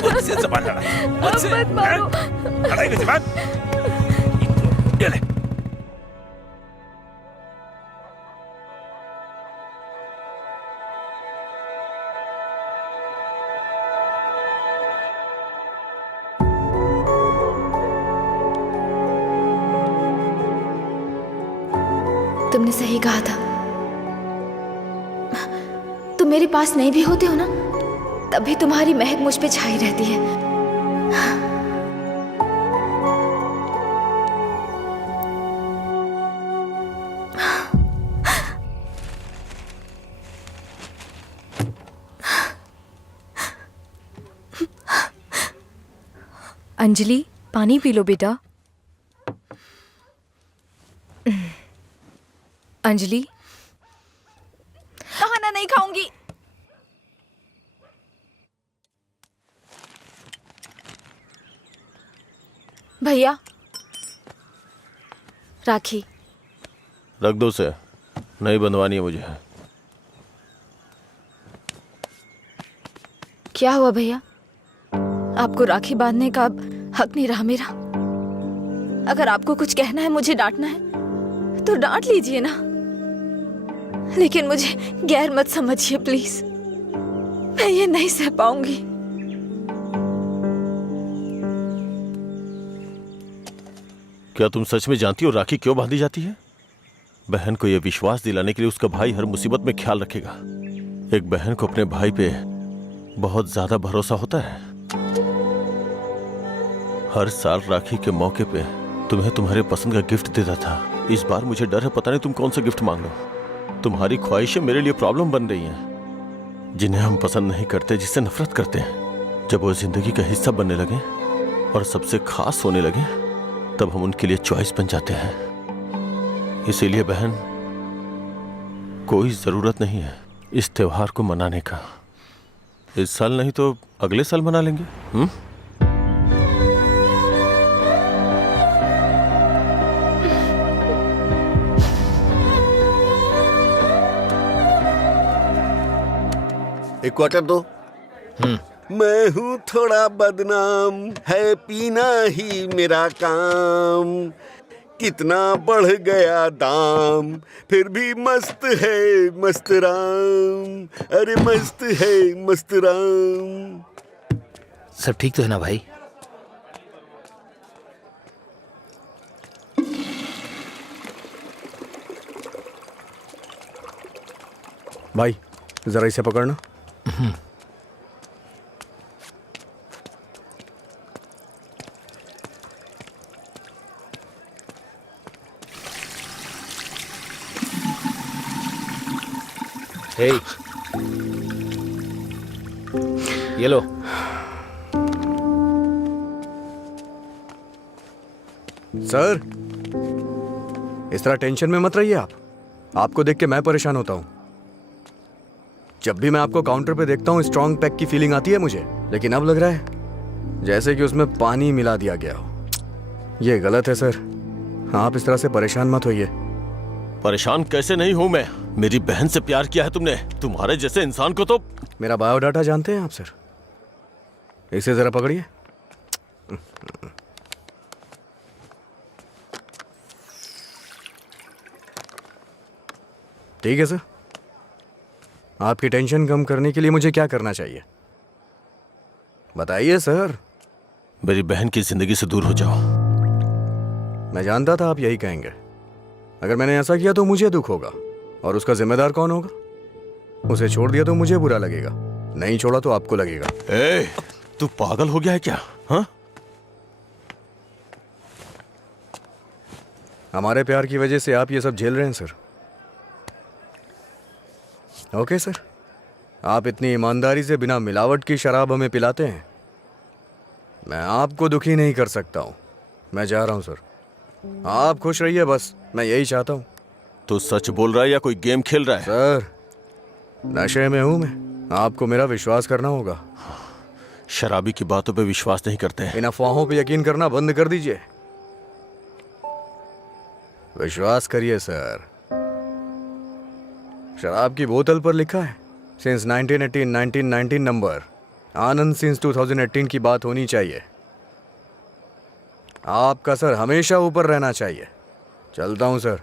मुझसे ज़बान लड़ा, मुझसे, मत मारो। हाँ? लड़ाई में ज़बान? ये ले। तुमने सही कहा था। तुम मेरे पास नहीं भी होते हो ना, तब भी तुम्हारी महक मुझ पे छाई रहती है। अंजलि, पानी पी लो बेटा। अंजलि, खाना नहीं खाऊंगी। भैया, राखी रख दो उसे, नहीं बंधवानी है मुझे। क्या हुआ भैया? आपको राखी बांधने का अब हक नहीं रहा मेरा? अगर आपको कुछ कहना है, मुझे डांटना है तो डांट लीजिए ना, लेकिन मुझे गैर मत समझिए प्लीज। मैं ये नहीं सह पाऊंगी। क्या तुम सच में जानती हो राखी क्यों बांधी जाती है? बहन को यह विश्वास दिलाने के लिए उसका भाई हर मुसीबत में ख्याल रखेगा। एक बहन को अपने भाई पे बहुत ज्यादा भरोसा होता है। हर साल राखी के मौके पे तुम्हें तुम्हारे पसंद का गिफ्ट देता था। इस बार मुझे डर है, पता नहीं तुम कौन सा गिफ्ट मांग लो। तुम्हारी ख्वाहिशें मेरे लिए प्रॉब्लम बन रही हैं, जिन्हें हम पसंद नहीं करते, जिससे नफरत करते हैं। जब वो जिंदगी का हिस्सा बनने लगे और सबसे खास होने लगे, तब हम उनके लिए चॉइस बन जाते हैं। इसीलिए बहन, कोई जरूरत नहीं है इस त्योहार को मनाने का। इस साल नहीं तो अगले साल मना लेंगे। एक क्वार्टर दो। मैं हूँ थोड़ा बदनाम, है पीना ही मेरा काम। कितना बढ़ गया दाम, फिर भी मस्त है मस्त राम। अरे मस्त है मस्त राम। सब ठीक तो है ना भाई? भाई जरा इसे पकड़ना। हे, ये लो। सर, इस तरह टेंशन में मत रहिए आप। आपको देख के मैं परेशान होता हूँ। जब भी मैं आपको काउंटर पे देखता हूँ स्ट्रॉन्ग पैक की फीलिंग आती है मुझे, लेकिन अब लग रहा है जैसे कि उसमें पानी मिला दिया गया हो। ये गलत है सर, आप इस तरह से परेशान मत होइए। परेशान कैसे नहीं हूं मैं? मेरी बहन से प्यार किया है तुमने। तुम्हारे जैसे इंसान को तो। मेरा बायोडाटा जानते हैं आप सर? इसे जरा पकड़िए। ठीक है सर, आपकी टेंशन कम करने के लिए मुझे क्या करना चाहिए बताइए सर। मेरी बहन की जिंदगी से दूर हो जाओ। मैं जानता था आप यही कहेंगे। अगर मैंने ऐसा किया तो मुझे दुख होगा, और उसका जिम्मेदार कौन होगा? उसे छोड़ दिया तो मुझे बुरा लगेगा, नहीं छोड़ा तो आपको लगेगा। ए, तू पागल हो गया है क्या? हाँ? हमारे प्यार की वजह से आप ये सब झेल रहे हैं सर। ओके सर, आप इतनी ईमानदारी से बिना मिलावट की शराब हमें पिलाते हैं। मैं आपको दुखी नहीं कर सकता हूं। मैं जा रहा हूं सर, आप खुश रहिए बस, मैं यही चाहता हूं। तू सच बोल रहा है या कोई गेम खेल रहा है? सर, नशे में हूं मैं, आपको मेरा विश्वास करना होगा। शराबी की बातों पे विश्वास नहीं करते हैं। इन अफवाहों पे यकीन करना बंद कर दीजिए। विश्वास करिए सर। शराब की बोतल पर लिखा है सिंस 1918 नंबर, आनंद सिंस 2018 की बात होनी चाहिए। आपका सर हमेशा ऊपर रहना चाहिए। चलता हूं सर।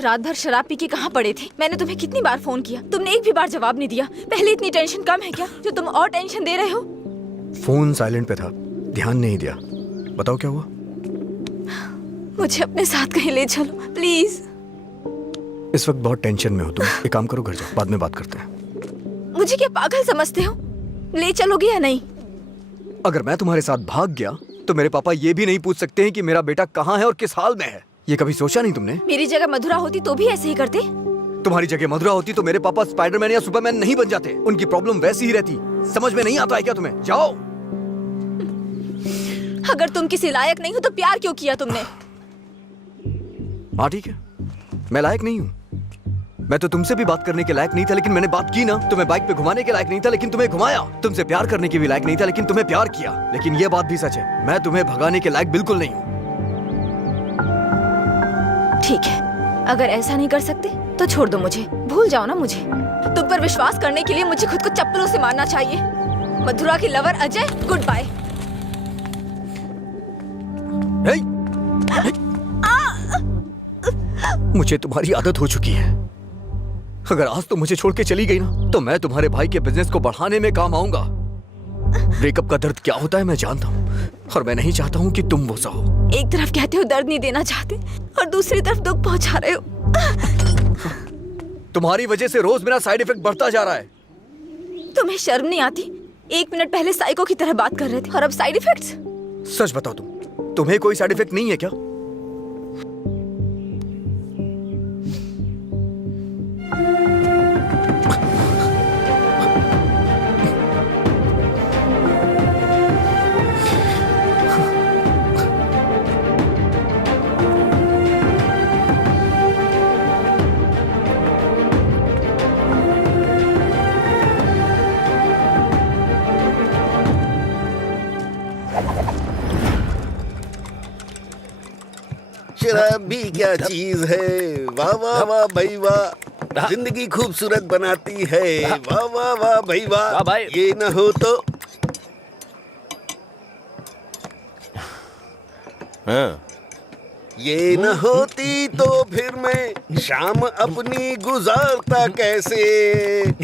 रात भर शराब पी के कहाँ पड़े थे? मैंने तुम्हें कितनी बार फोन किया, तुमने एक भी बार जवाब नहीं दिया। पहले इतनी टेंशन कम है क्या जो तुम और टेंशन दे रहे हो? फोन साइलेंट पे था, ध्यान नहीं दिया। बताओ क्या हुआ? मुझे अपने साथ कहीं ले चलो प्लीज। इस वक्त बहुत टेंशन में हो तुम, एक काम करो घर जाओ, बाद में बात करते हैं। मुझे क्या पागल समझते हो? ले चलोगे या नहीं? अगर मैं तुम्हारे साथ भाग गया तो मेरे पापा ये भी नहीं पूछ सकते हैं कि मेरा बेटा कहाँ है और किस हाल में है। ये कभी सोचा नहीं तुमने? मेरी जगह मधुरा होती तो भी ऐसे ही करते। तुम्हारी जगह मधुरा होती तो मेरे पापा स्पाइडरमैन या सुपरमैन नहीं बन जाते। उनकी प्रॉब्लम वैसी ही रहती। समझ में नहीं आता है क्या तुम्हें? जाओ। अगर तुम किसी लायक नहीं हो तो प्यार क्यों किया तुमने? हाँ ठीक है, मैं लायक नहीं हूँ। मैं तो तुमसे भी बात करने के लायक नहीं था, लेकिन मैंने बात की ना। तुम्हें बाइक पे घुमाने के लायक नहीं था, लेकिन तुम्हें घुमाया। तुमसे प्यार करने के भी लायक नहीं था, लेकिन तुम्हें प्यार किया। लेकिन ये बात भी सच है, मैं तुम्हें भगाने के लायक बिल्कुल नहीं हूँ। ठीक है, अगर ऐसा नहीं कर सकते तो छोड़ दो मुझे, भूल जाओ ना मुझे। तुम पर विश्वास करने के लिए मुझे खुद को चप्पलों से मारना चाहिए। मधुरा की लवर अजय, गुड बाय। मुझे तुम्हारी आदत हो चुकी है। अगर आज तुम मुझे छोड़ के चली गई ना, तो मैं तुम्हारे भाई के बिजनेस को बढ़ाने में काम आऊंगा। ब्रेकअप का दर्द क्या होता है मैं जानता हूँ, और मैं नहीं चाहता हूँ कि तुम वो सहो। एक तरफ कहते हो दर्द नहीं देना चाहते और दूसरी तरफ दुख पहुंचा रहे हो। तुम्हारी वजह से रोज मेरा साइड इफेक्ट बढ़ता जा रहा है। तुम्हें शर्म नहीं आती? 1 मिनट पहले साइको की तरह बात कर रहे थे और अब साइड इफेक्ट्स। सच बताओ, तुम्हें कोई साइड इफेक्ट नहीं है क्या? शराब भी क्या चीज है। वाह वाह वाह भाई वाह, जिंदगी खूबसूरत बनाती है। वाह वाह वाह भाई वाह, ये न हो तो। हाँ। ये न होती तो फिर मैं शाम अपनी गुजारता कैसे।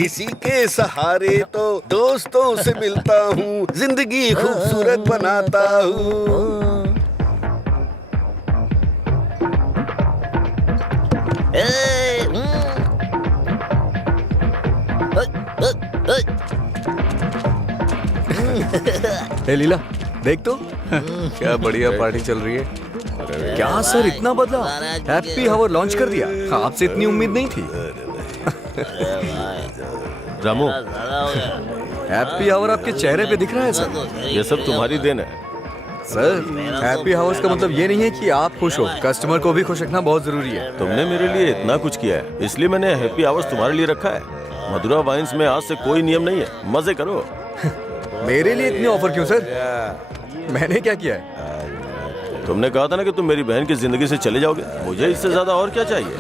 इसी के सहारे तो दोस्तों से मिलता हूँ, जिंदगी खूबसूरत बनाता हूँ। हे लीला, देख तो क्या बढ़िया पार्टी चल रही है। क्या सर इतना बदला, हैप्पी हावर लॉन्च कर दिया। आपसे इतनी उम्मीद नहीं थी। रामू, हैप्पी हावर आपके चेहरे पे दिख रहा है सर। ये सब तुम्हारी देन है। सर हैप्पी हावर्स का मतलब ये नहीं है कि आप खुश हो, कस्टमर को भी खुश रखना बहुत जरूरी है। तुमने मेरे लिए इतना कुछ किया है, इसलिए मैंने हैप्पी आवर्स तुम्हारे लिए रखा है। मधुरा वाइन्स में आज से कोई नियम नहीं है, मजे करो। मेरे लिए इतने ऑफर क्यों सर? मैंने क्या किया है? तुमने कहा था ना कि तुम मेरी बहन की जिंदगी से चले जाओगे, मुझे इससे ज्यादा और क्या चाहिए?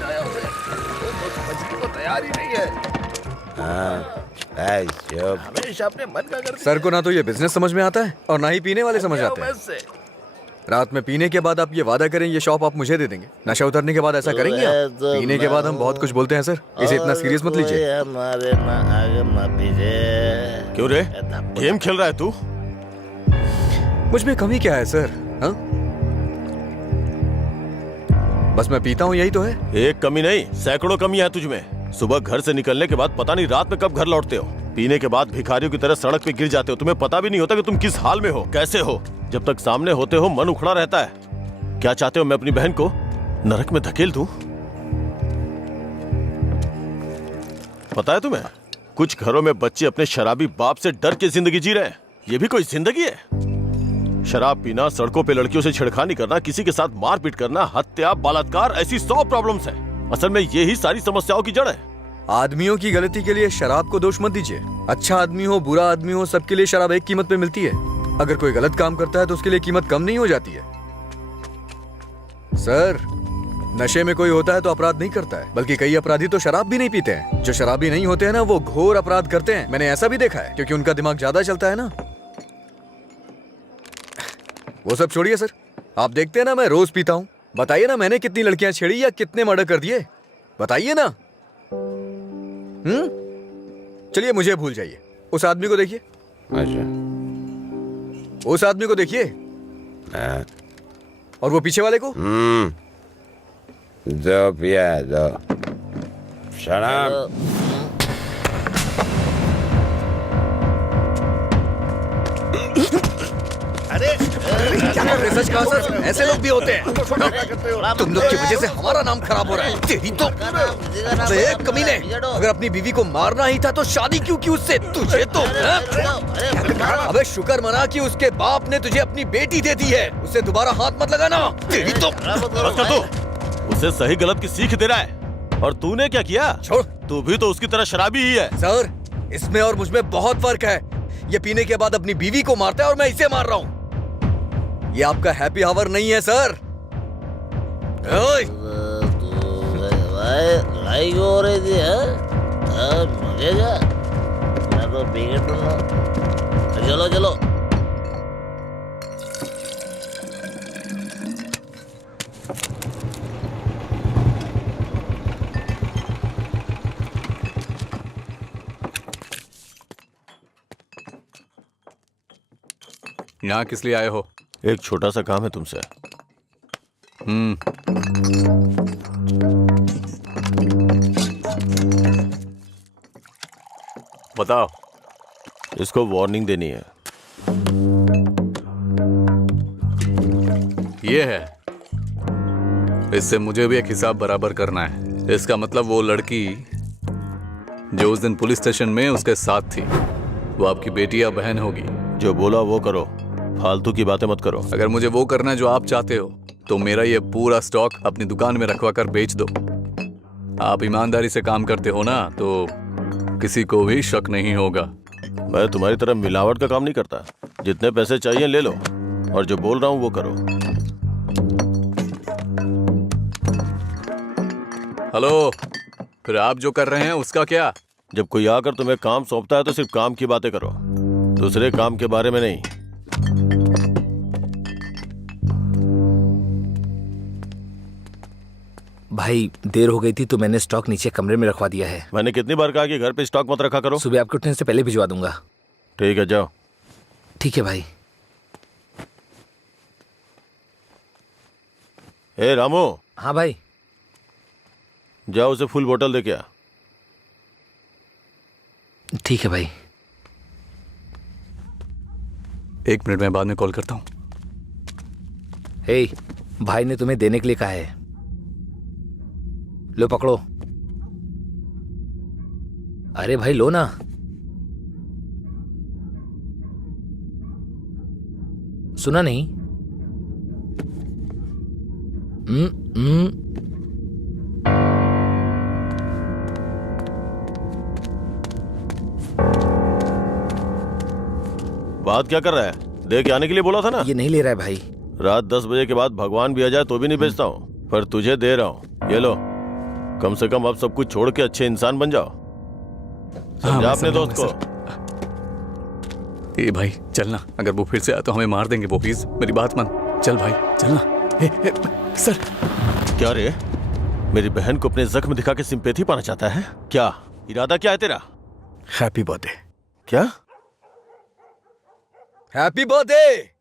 हमेशा अपने मन का करते सर को ना तो ये बिजनेस समझ में आता है और ना ही पीने वाले समझ आते हैं। रात में पीने के बाद आप ये वादा करें ये शॉप आप मुझे दे देंगे, नशा उतरने के बाद ऐसा करेंगे आप? पीने के बाद हम बहुत कुछ बोलते हैं सर, इसे इतना सीरियस मत लीजिए। क्यों रे, गेम खेल रहा है तू? मुझ में कमी क्या है सर? हाँ? बस मैं पीता हूँ, यही तो है। एक कमी नहीं, सैकड़ों कमियां हैं तुझ में। सुबह घर से निकलने के बाद पता नहीं रात में कब घर लौटते हो। पीने के बाद भिखारियों की तरह सड़क पे गिर जाते हो। तुम्हें पता भी नहीं होता कि तुम किस हाल में हो, कैसे हो। जब तक सामने होते हो मन उखड़ा रहता है। क्या चाहते हो मैं अपनी बहन को नरक में धकेल दूं? पता है तुम्हें, कुछ घरों में बच्चे अपने शराबी बाप से डर के जिंदगी जी रहे हैं। ये भी कोई जिंदगी है? शराब पीना, सड़कों पे लड़कियों से छेड़खानी करना, किसी के साथ मारपीट करना, हत्या, बलात्कार, ऐसी 100 प्रॉब्लम्स हैं। असल में यही सारी समस्याओं की जड़ है। आदमियों की गलती के लिए शराब को दोष मत दीजिए। अच्छा आदमी हो, बुरा आदमी हो, सबके लिए शराब एक कीमत पे मिलती है। अगर कोई गलत काम करता है तो उसके लिए कीमत कम नहीं हो जाती है। सर, नशे में कोई होता है तो अपराध नहीं करता है, बल्कि कई अपराधी तो शराब भी नहीं पीते हैं। जो शराबी नहीं होते हैं ना, वो घोर अपराध करते हैं। मैंने ऐसा भी देखा है, क्योंकि उनका दिमाग ज्यादा चलता है ना। वो सब छोड़िए सर, आप देखते हैं ना मैं रोज पीता हूँ। बताइए ना मैंने कितनी लड़कियां छेड़ी या कितने मर्डर कर दिए, बताइए ना। चलिए मुझे भूल जाइए, उस आदमी को देखिए। अच्छा, उस आदमी को देखिए और वो पीछे वाले को। दो पिया दो शराब। अरे क्या कर रहे सच कहा सर, ऐसे लोग भी होते हैं। तुम लोग की वजह से हमारा नाम खराब हो रहा है। तेरी तो कमीने, अगर अपनी बीवी को मारना ही था तो शादी क्यों की उससे? तुझे तो अबे शुक्र मना कि उसके बाप ने तुझे अपनी बेटी दे दी है। उससे दोबारा हाथ मत लगाना। तेरी तो उसे सही गलत की सीख दे रहा है। और तूने क्या किया? छोड़, तू भी तो उसकी तरह शराबी ही है। सर इसमें और मुझ में बहुत फर्क है। ये पीने के बाद अपनी बीवी को मारता है और मैं इसे मार रहा हूँ। ये आपका हैप्पी आवर नहीं है सर। लड़ाई हो रही थी, मुझे क्या, मैं तो पी के टूटा। चलो चलो। यहाँ किस लिए आए हो? एक छोटा सा काम है तुमसे। बताओ। इसको वार्निंग देनी है। ये है, इससे मुझे भी एक हिसाब बराबर करना है। इसका मतलब वो लड़की जो उस दिन पुलिस स्टेशन में उसके साथ थी, वो आपकी बेटी या बहन होगी। जो बोला वो करो, फालतू की बातें मत करो। अगर मुझे वो करना है जो आप चाहते हो तो मेरा ये पूरा स्टॉक अपनी दुकान में रखवा कर बेच दो। आप ईमानदारी से काम करते हो ना, तो किसी को भी शक नहीं होगा। मैं तुम्हारी तरह मिलावट का काम नहीं करता। जितने पैसे चाहिए ले लो, और जो बोल रहा हूँ वो करो। हेलो, फिर आप जो कर रहे हैं उसका क्या? जब कोई आकर तुम्हें काम सौंपता है तो सिर्फ काम की बातें करो, दूसरे काम के बारे में नहीं। भाई देर हो गई थी तो मैंने स्टॉक नीचे कमरे में रखवा दिया है। मैंने कितनी बार कहा कि घर पे स्टॉक मत रखा करो। सुबह आपके उठने से पहले भिजवा दूंगा। ठीक है, जाओ। ठीक है भाई। ए रामू। हाँ भाई। जाओ उसे फुल बोतल दे के आ। ठीक है भाई। 1 मिनट में बाद में कॉल करता हूँ। हे, भाई ने तुम्हें देने के लिए कहा है। लो पकड़ो। अरे भाई लो ना। सुना नहीं? बात क्या कर रहा है? दे के आने के लिए बोला था ना। ये नहीं ले रहा है भाई। रात 10 बजे के बाद भगवान भी आ जाए तो भी नहीं भेजता हूँ, पर तुझे दे रहा हूँ। ये लो, कम से कम अब सब कुछ छोड़ के अच्छे इंसान बन जाओ। समझा अपने दोस्त को। ए भाई चलना, अगर वो फिर से आया तो हमें मार देंगे वो। प्लीज मेरी बात मान। चल भाई चलना। सर। क्या रे, मेरी बहन को अपने जख्म दिखा के सिंपैथी पाना चाहता है क्या? इरादा क्या है तेरा? Happy birthday. क्या? Happy birthday.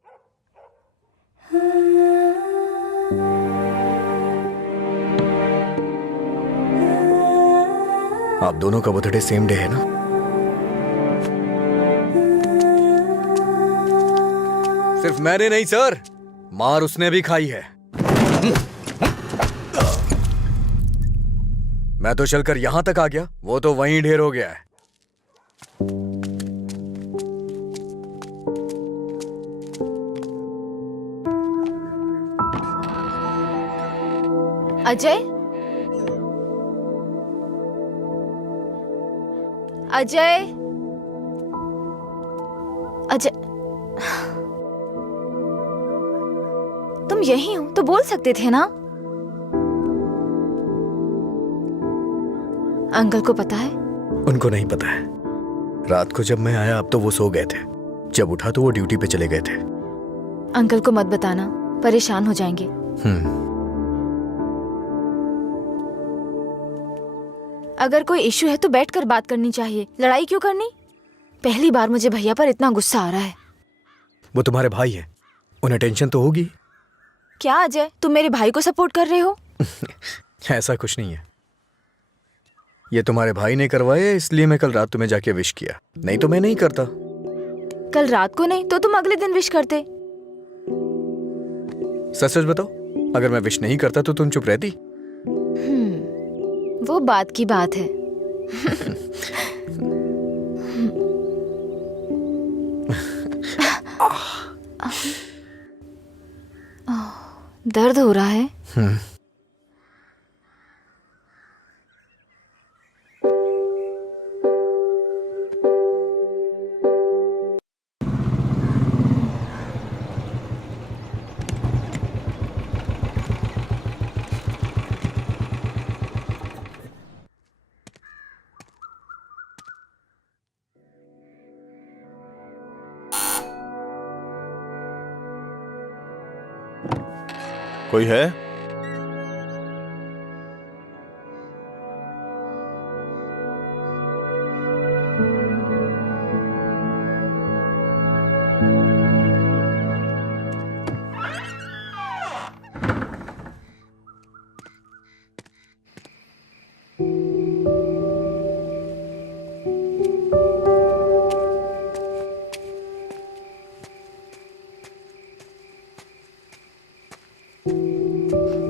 आप दोनों का बर्थडे सेम डे है ना? सिर्फ मैंने नहीं सर, मार उसने भी खाई है। मैं तो चलकर यहां तक आ गया, वो तो वहीं ढेर हो गया है। अजय, अजय, अजय, तुम यही हो तो बोल सकते थे ना? अंकल को पता है? उनको नहीं पता है। रात को जब मैं आया अब तो वो सो गए थे, जब उठा तो वो ड्यूटी पे चले गए थे। अंकल को मत बताना, परेशान हो जाएंगे। अगर कोई इशू है तो बैठकर बात करनी चाहिए, लड़ाई क्यों करनी? पहली बार मुझे भैया पर इतना गुस्सा आ रहा है। वो तुम्हारे भाई हैं, उन्हें टेंशन तो होगी। क्या अजय, तुम मेरे भाई को सपोर्ट कर रहे हो? ऐसा कुछ नहीं है, ये तुम्हारे भाई ने करवाया इसलिए मैं कल रात तुम्हें जाके विश किया, नहीं तो मैं नहीं करता। कल रात को नहीं तो तुम अगले दिन विश करते। सच सच बताओ, अगर मैं विश नहीं करता तो तुम चुप रहती? वो बात की बात है। दर्द हो रहा है? कोई है?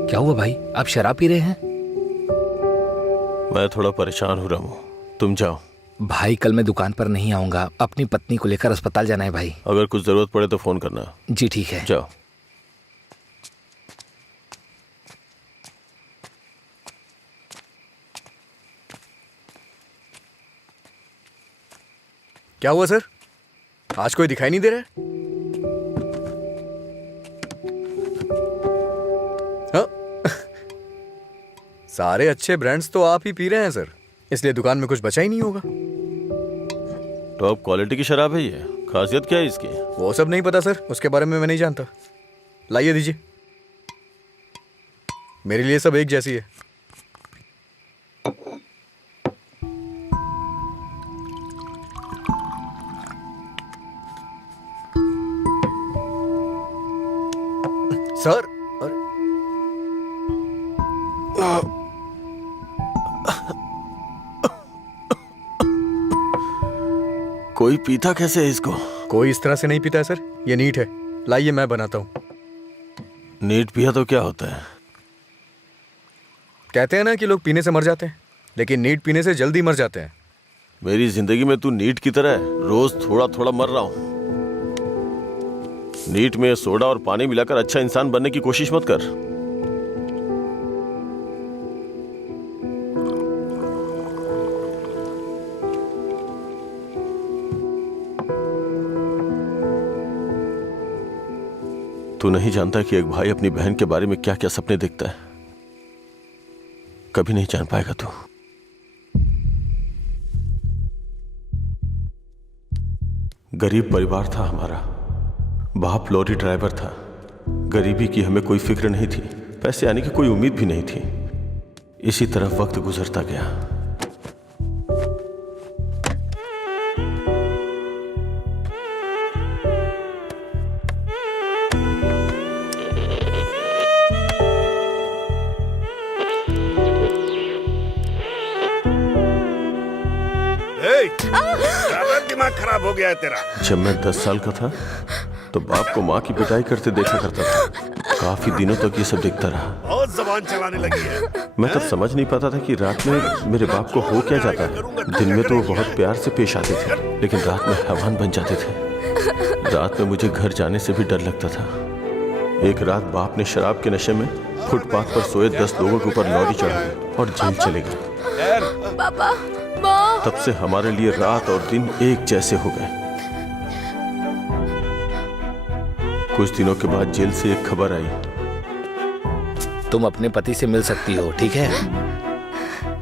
क्या हुआ भाई, आप शराब पी रहे हैं? मैं थोड़ा परेशान हो रहा हूँ, तुम जाओ। भाई कल मैं दुकान पर नहीं आऊंगा, अपनी पत्नी को लेकर अस्पताल जाना है भाई। अगर कुछ जरूरत पड़े तो फोन करना। जी ठीक है। जाओ। क्या हुआ सर, आज कोई दिखाई नहीं दे रहा है? सारे अच्छे ब्रांड्स तो आप ही पी रहे हैं सर, इसलिए दुकान में कुछ बचा ही नहीं होगा। टॉप क्वालिटी की शराब है ये, खासियत क्या है इसकी? वो सब नहीं पता सर, उसके बारे में मैं नहीं जानता। लाइए दीजिए, मेरे लिए सब एक जैसी है। सर कोई पीता कैसे है इसको? कोई इस तरह से नहीं पीता है सर, ये नीट है, लाइए मैं बनाता हूँ। नीट पिया तो क्या होता है? कहते हैं ना कि लोग पीने से मर जाते हैं, लेकिन नीट पीने से जल्दी मर जाते हैं। मेरी जिंदगी में तू नीट की तरह है, रोज थोड़ा थोड़ा मर रहा हूं। नीट में सोडा और पानी मिलाकर अच्छा इंसान बनने की कोशिश मत कर। तू नहीं जानता कि एक भाई अपनी बहन के बारे में क्या क्या सपने देखता है। कभी नहीं जान पाएगा तू। गरीब परिवार था हमारा, बाप लॉरी ड्राइवर था। गरीबी की हमें कोई फिक्र नहीं थी, पैसे आने की कोई उम्मीद भी नहीं थी। इसी तरह वक्त गुजरता गया। दिमाग खराब हो गया है तेरा। जब मैं 10 साल का था तो बाप को माँ की पिटाई करते देखा करता था। काफी दिनों तक ये सब देखता रहा। बहुत जबान चलाने लगी है। मैं तब समझ नहीं पाता था कि रात में मेरे बाप को हो क्या जाता है। दिन में तो वो बहुत प्यार से पेश आते थे, लेकिन रात में हैवान बन जाते थे। रात में मुझे घर जाने से भी डर लगता था। एक रात बाप ने शराब के नशे में फुटपाथ पर सोए 10 लोगों के ऊपर लॉरी चढ़ा दी और जेल चले गए। पापा, तब से हमारे लिए रात और दिन एक जैसे हो गए। कुछ दिनों के बाद जेल से एक खबर आई। तुम अपने पति से मिल सकती हो, ठीक है?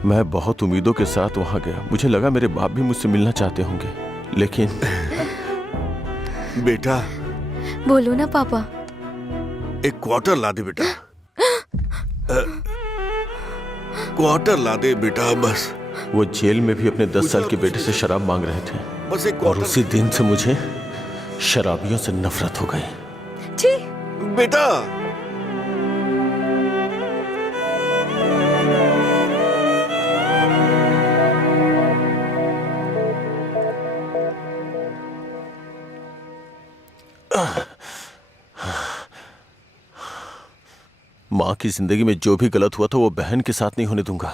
मैं बहुत उम्मीदों के साथ वहां गया। मुझे लगा मेरे बाप भी मुझसे मिलना चाहते होंगे, लेकिन बेटा, बोलो ना पापा। एक क्वार्टर ला दे बेटा। क्वार्टर ला दे बेटा बस। वो जेल में भी अपने 10 साल के बेटे से शराब मांग रहे थे, बस एक और उसी दिन से मुझे शराबियों से नफरत हो गई। बेटा, माँ की जिंदगी में जो भी गलत हुआ था वो बहन के साथ नहीं होने दूंगा।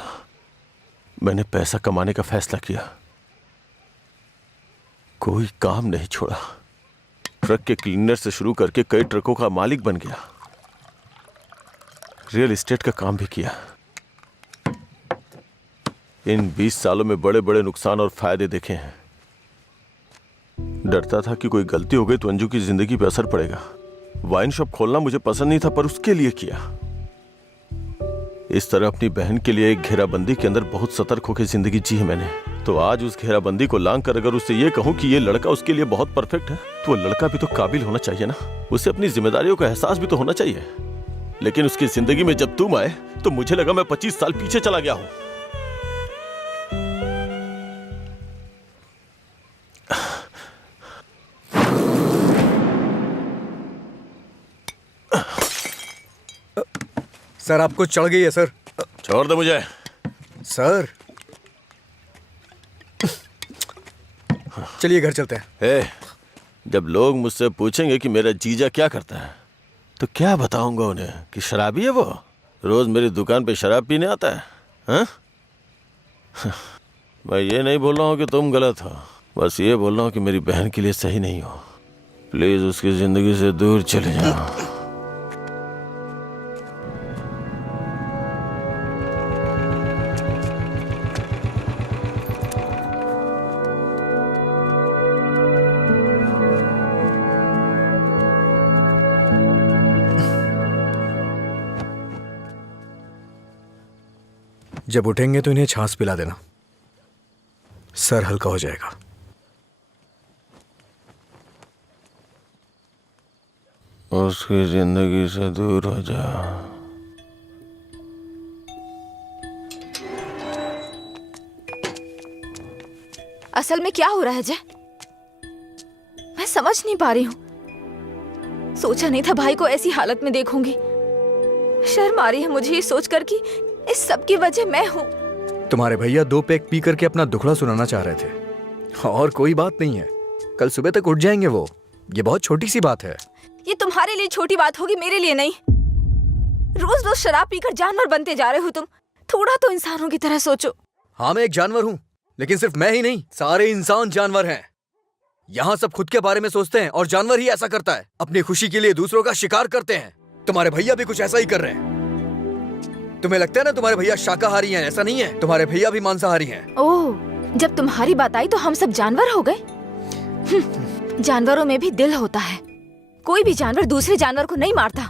मैंने पैसा कमाने का फैसला किया, कोई काम नहीं छोड़ा। ट्रक के क्लीनर से शुरू करके कई ट्रकों का मालिक बन गया। रियल एस्टेट का काम भी किया। इन 20 सालों में बड़े बड़े नुकसान और फायदे देखे हैं। डरता था कि कोई गलती हो गई तो अंजू की जिंदगी पे असर पड़ेगा। वाइन शॉप खोलना मुझे पसंद नहीं था, पर उसके लिए किया। इस तरह अपनी बहन के लिए एक घेराबंदी के अंदर बहुत सतर्क होकर जिंदगी जी है मैंने। तो आज उस घेराबंदी को लांग कर अगर उससे ये कहूं कि ये लड़का उसके लिए बहुत परफेक्ट है, तो वो लड़का भी तो काबिल होना चाहिए ना। उसे अपनी जिम्मेदारियों का एहसास भी तो होना चाहिए। लेकिन उसकी जिंदगी में जब तुम आए तो मुझे लगा मैं 25 साल पीछे चला गया हूं। सर, आपको चढ़ गई है सर। छोड़ दे मुझे। सर, चलिए घर चलते हैं। जब लोग मुझसे पूछेंगे कि मेरा जीजा क्या करता है, तो क्या बताऊंगा उन्हें कि शराबी है वो, रोज मेरी दुकान पे शराब पीने आता है। हाँ? मैं ये नहीं बोल रहा हूँ कि तुम गलत हो, बस ये बोल रहा हूँ कि मेरी बहन के लिए सही नहीं हो। प्लीज उसकी जिंदगी से दूर चले जाओ। जब उठेंगे तो इन्हें छाछ पिला देना, सर हल्का हो जाएगा। उसकी जिंदगी से दूर हो जा। असल में क्या हो रहा है अजय? मैं समझ नहीं पा रही हूँ। सोचा नहीं था भाई को ऐसी हालत में देखूंगी। शर्म आ रही है मुझे ये सोचकर कि इस सब की वजह मैं हूँ। तुम्हारे भैया 2 पैक पी करके अपना दुखड़ा सुनाना चाह रहे थे, और कोई बात नहीं है, कल सुबह तक उठ जाएंगे वो। ये बहुत छोटी सी बात है। ये तुम्हारे लिए छोटी बात होगी, मेरे लिए नहीं। रोज रोज शराब पीकर जानवर बनते जा रहे हो तुम। थोड़ा तो इंसानों की तरह सोचो। हाँ, मैं एक जानवर हूँ, लेकिन सिर्फ मैं ही नहीं, सारे इंसान जानवर हैं। यहाँ सब खुद के बारे में सोचते हैं और जानवर ही ऐसा करता है, अपनी खुशी के लिए दूसरों का शिकार करते हैं। तुम्हारे भैया भी कुछ ऐसा ही कर रहे हैं। तुम्हें लगता है ना तुम्हारे भैया शाकाहारी हैं? ऐसा नहीं है, तुम्हारे भैया भी मांसाहारी हैं। ओह, जब तुम्हारी बात आई तो हम सब जानवर हो गए। जानवरों में भी दिल होता है। कोई भी जानवर दूसरे जानवर को नहीं मारता,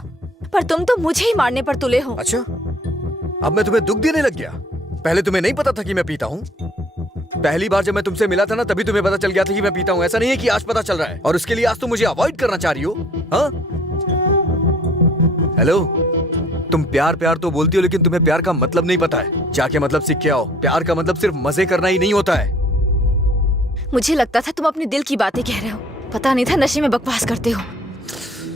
पर तुम तो मुझे ही मारने पर तुले हो। अच्छा, अब मैं तुम्हें दुख देने लग गया? पहले तुम्हें नहीं पता था कि मैं पीता हूँ? पहली बार जब मैं तुमसे मिला था ना, तभी तुम्हें पता चल गया था कि मैं पीता हूँ। ऐसा नहीं है कि आज पता चल रहा है और उसके लिए आज तुम मुझे अवॉइड करना चाह रही हो। हाँ, हेलो, तुम प्यार प्यार तो बोलती हो, लेकिन तुम्हें प्यार का मतलब नहीं पता है। जाके मतलब सीख के आओ। प्यार का मतलब सिर्फ मजे करना ही नहीं होता है। मुझे लगता था तुम अपने दिल की बातें कह रहे हो, पता नहीं था नशे में बकवास करते हो।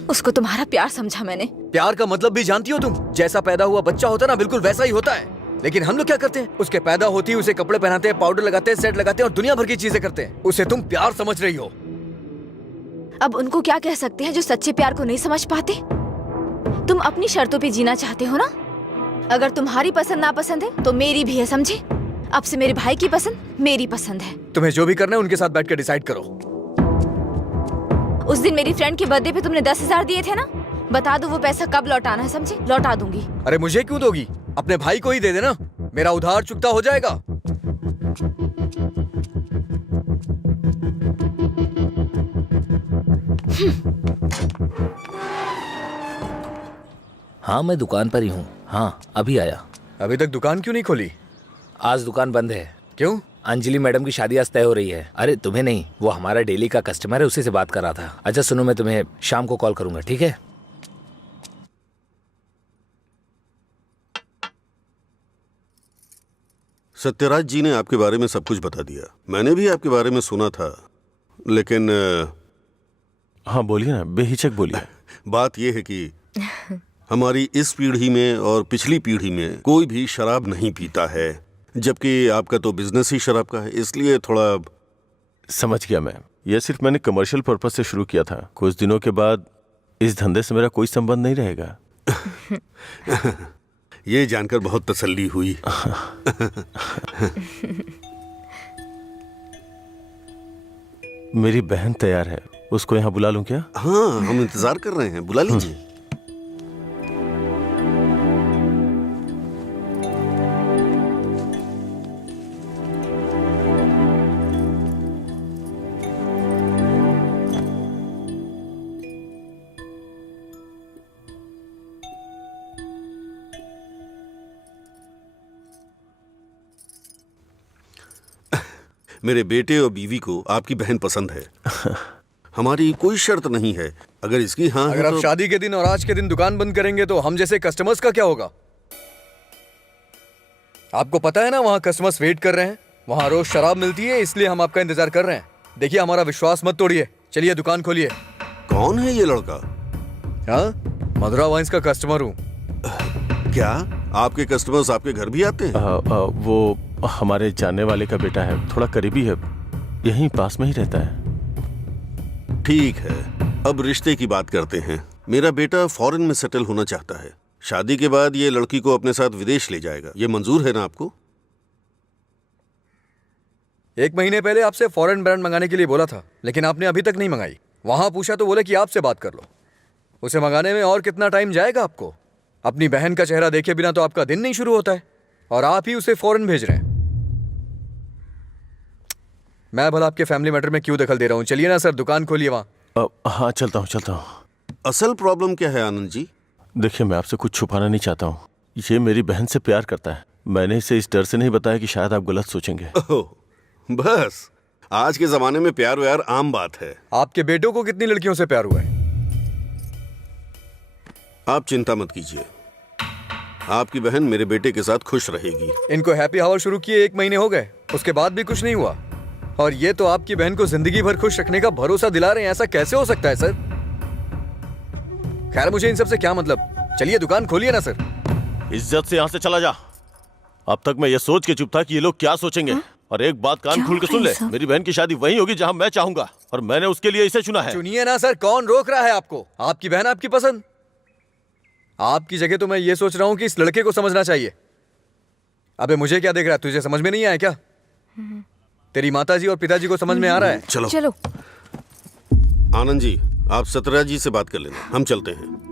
उसको तुम्हारा प्यार समझा मैंने। प्यार का मतलब भी जानती हो तुम? जैसा पैदा हुआ बच्चा होता है ना, बिल्कुल वैसा ही होता है। लेकिन हम लोग क्या करते हैं? उसके पैदा होती है उसे कपड़े पहनाते हैं, पाउडर लगाते हैं, सेट लगाते हैं और दुनिया भर की चीजें करते हैं। उसे तुम प्यार समझ रही हो। अब उनको क्या कह सकते हैं जो सच्चे प्यार को नहीं समझ पाते? तुम अपनी शर्तों पे जीना चाहते हो ना? अगर तुम्हारी पसंद नापसंद है तो मेरी भी है, समझे? अब से मेरे भाई की पसंद मेरी पसंद है। तुम्हें जो भी करना है उनके साथ बैठकर डिसाइड करो। उस दिन मेरी फ्रेंड के बर्थडे पे तुमने 10,000 दिए थे ना? बता दो वो पैसा कब लौटाना है, समझे? लौटा दूंगी। अरे मुझे क्यों दोगी? अपने भाई को ही दे देना, मेरा उधार चुकता हो जाएगा। हाँ, मैं दुकान पर ही हूँ। हाँ, अभी आया। अभी तक दुकान क्यों नहीं खोली? आज दुकान बंद है। क्यों? अंजलि मैडम की शादी आज तय हो रही है। अरे तुम्हें नहीं, वो हमारा डेली का कस्टमर है, उसी से बात कर रहा था। अच्छा सुनो, मैं तुम्हें शाम को कॉल करूंगा, ठीक है? सत्यराज जी ने आपके बारे में सब कुछ बता दिया। मैंने भी आपके बारे में सुना था, लेकिन हाँ बोलिए ना, बेहिचक बोलिए। बात यह है कि हमारी इस पीढ़ी में और पिछली पीढ़ी में कोई भी शराब नहीं पीता है, जबकि आपका तो बिजनेस ही शराब का है, इसलिए थोड़ा। समझ गया मैं। यह सिर्फ मैंने कमर्शियल पर्पज से शुरू किया था। कुछ दिनों के बाद इस धंधे से मेरा कोई संबंध नहीं रहेगा। ये जानकर बहुत तसल्ली हुई। मेरी बहन तैयार है, उसको यहाँ बुला लूं क्या? हाँ, हम इंतजार कर रहे हैं, बुला लीजिए। मेरे बेटे और बीवी को आपकी बहन पसंद है। हमारी कोई शर्त नहीं है। अगर इसकी हाँ अगर है आप तो... शादी के दिन और आज के दिन दुकान बंद करेंगे तो हम जैसे कस्टमर्स का क्या होगा? आपको पता है ना, वहाँ कस्टमर्स वेट कर रहे हैं। वहाँ रोज शराब मिलती है, इसलिए हम आपका इंतजार कर रहे हैं। देखिए, हमारा विश्वास मत तोड़िए। चलिए दुकान खोलिए। कौन है ये लड़का? हाँ, मधुरा वाइन्स का कस्टमर हूँ। क्या आपके कस्टमर्स आपके घर भी आते हैं? वो हमारे जानने वाले का बेटा है, थोड़ा करीबी है, यहीं पास में ही रहता है। ठीक है, अब रिश्ते की बात करते हैं। मेरा बेटा फॉरेन में सेटल होना चाहता है। शादी के बाद ये लड़की को अपने साथ विदेश ले जाएगा। ये मंजूर है ना आपको? 1 महीने पहले आपसे फॉरेन ब्रांड मंगाने के लिए बोला था, लेकिन आपने अभी तक नहीं मंगाई। वहां पूछा तो बोले कि आपसे बात कर लो। उसे मंगाने में और कितना टाइम जाएगा आपको? अपनी बहन का चेहरा देखे बिना तो आपका दिन नहीं शुरू होता है, और आप ही उसे फॉरेन भेज रहे हैं। मैं भला आपके फैमिली मैटर में क्यों दखल दे रहा हूँ? चलिए ना सर, दुकान खोलिए वहां। हाँ चलता हूँ। असल प्रॉब्लम क्या है आनंद जी? देखिए, मैं आपसे कुछ छुपाना नहीं चाहता हूँ। ये मेरी बहन से प्यार करता है। मैंने इसे इस डर से नहीं बताया कि शायद आप गलत सोचेंगे। बस, आज के जमाने में प्यार व्यार आम बात है। आपके बेटों को कितनी लड़कियों से प्यार हुआ है? आप चिंता मत कीजिए, आपकी बहन मेरे बेटे के साथ खुश रहेगी। इनको हैप्पी आवर शुरू किए 1 महीने हो गए, उसके बाद भी कुछ नहीं हुआ, और ये तो आपकी बहन को जिंदगी भर खुश रखने का भरोसा दिला रहे हैं। ऐसा कैसे हो सकता है सर? खैर, मुझे इन सब से क्या मतलब। चलिए दुकान खोलिए ना सर। इज्जत से यहाँ से चला जा। अब तक मैं ये सोच के चुप था कि ये लोग क्या सोचेंगे, और एक बात कान खोल के सुन ले, मेरी बहन की शादी वहीं होगी जहां मैं चाहूंगा, और मैंने उसके लिए इसे चुना है। चुनिए ना सर, कौन रोक रहा है आपको? आपकी बहन आपकी पसंद। आपकी जगह तो मैं ये सोच रहा हूं कि इस लड़के को समझना चाहिए। अबे मुझे क्या देख रहा है? तुझे समझ में नहीं आया क्या? तेरी माताजी और पिताजी को समझ में आ रहा है? चलो चलो। आनंद जी, आप सतरा जी से बात कर लेना, हम चलते हैं।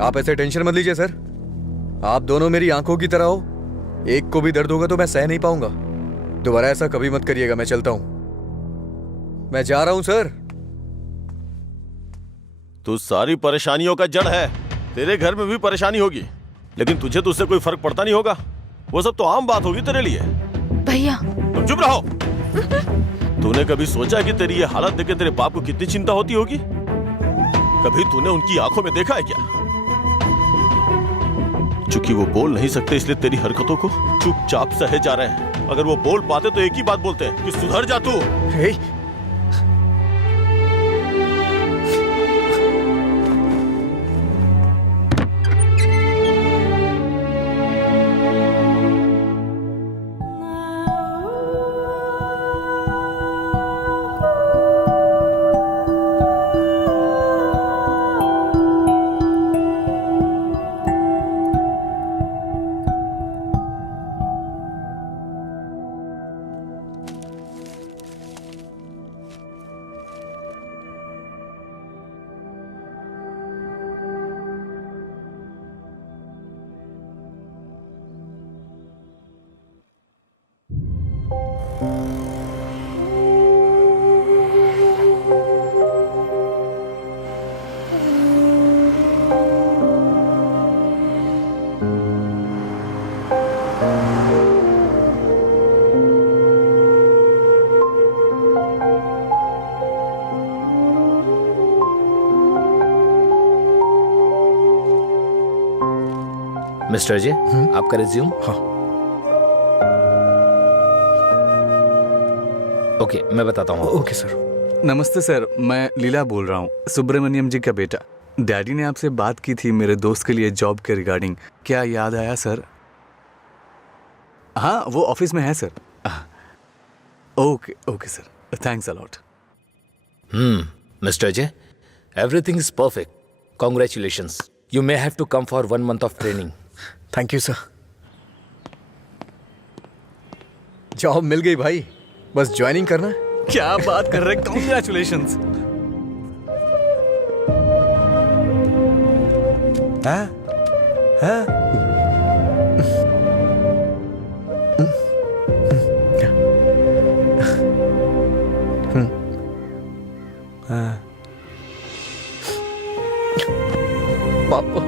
आप ऐसे टेंशन मत लीजिए सर। आप दोनों मेरी आंखों की तरह हो। एक को भी दर्द होगा तो मैं सह नहीं पाऊंगा। दोबारा ऐसा कभी मत करिएगा। मैं चलता हूं, मैं जा रहा हूं सर। तू सारी परेशानियों का जड़ है। तेरे घर में भी परेशानी होगी, लेकिन तुझे तो उससे कोई फर्क पड़ता नहीं होगा। वो सब तो आम बात होगी तेरे लिए। भैया तुम चुप रहो। तूने कभी सोचा कि तेरी ये हालत देख के तेरे बाप को कितनी चिंता होती होगी? कभी तूने उनकी आंखों में देखा है क्या? चूंकि वो बोल नहीं सकते, इसलिए तेरी हरकतों को चुपचाप सहे जा रहे हैं। अगर वो बोल पाते तो एक ही बात बोलते हैं कि सुधर जा तू। मिस्टर अजय, आपका रिज्यूम। हाँ। ओके, मैं बताता हूँ। Okay sir. नमस्ते सर, मैं लीला बोल रहा हूँ, सुब्रमण्यम जी का बेटा। डैडी ने आपसे बात की थी मेरे दोस्त के लिए जॉब के रिगार्डिंग। क्या याद आया सर? हाँ, वो ऑफिस में है sir. Okay okay sir, thanks a lot. Mister Ajay, everything is perfect. Congratulations. You may have to come for 1 month of training. Thank you sir. Job मिल गई भाई, बस ज्वाइनिंग करना है। क्या बात कर रहे हैं, कॉन्ग्रेचुलेशंस। हाँ? हाँ? हाँ। पापा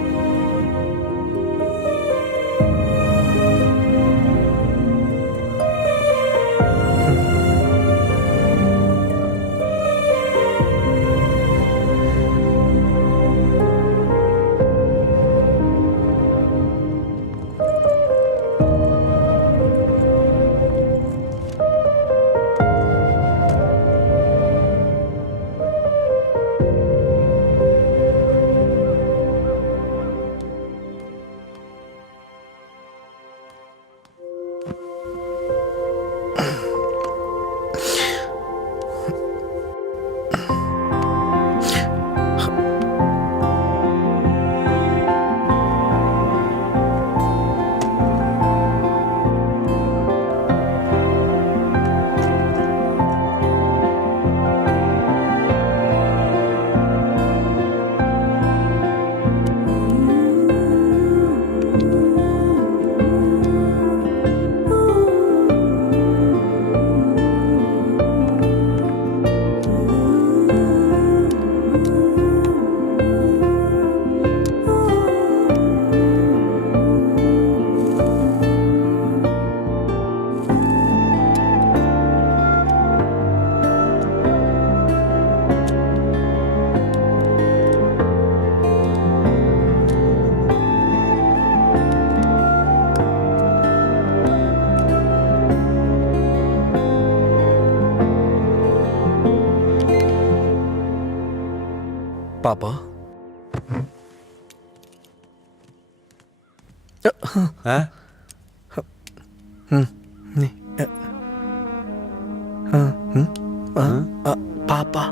पापा। हाँ? पापा।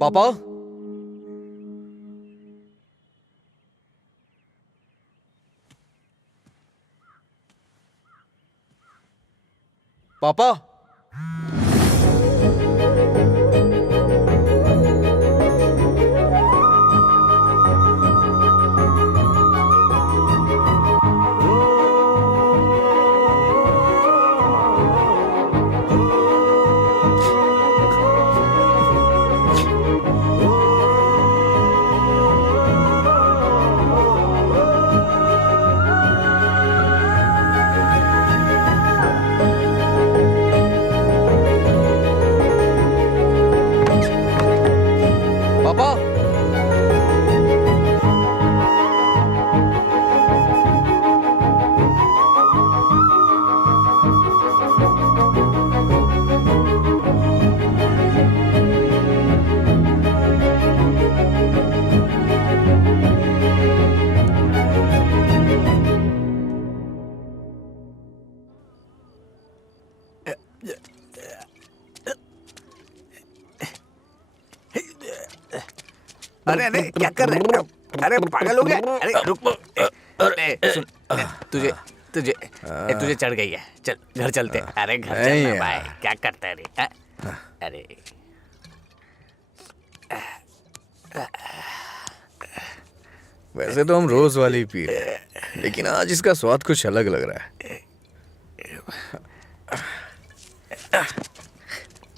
पापा। पापा। पापा। अरे अरे क्या कर रहे हो? अरे पागल हो गया? अरे रुक। सुन, तुझे तुझे तुझे चढ़ गई है। चल घर चलते। अरे घर चलना भाई, क्या करता है रे? अरे वैसे तो हम रोज वाली पी रहे हैं, लेकिन आज इसका स्वाद कुछ अलग लग रहा है।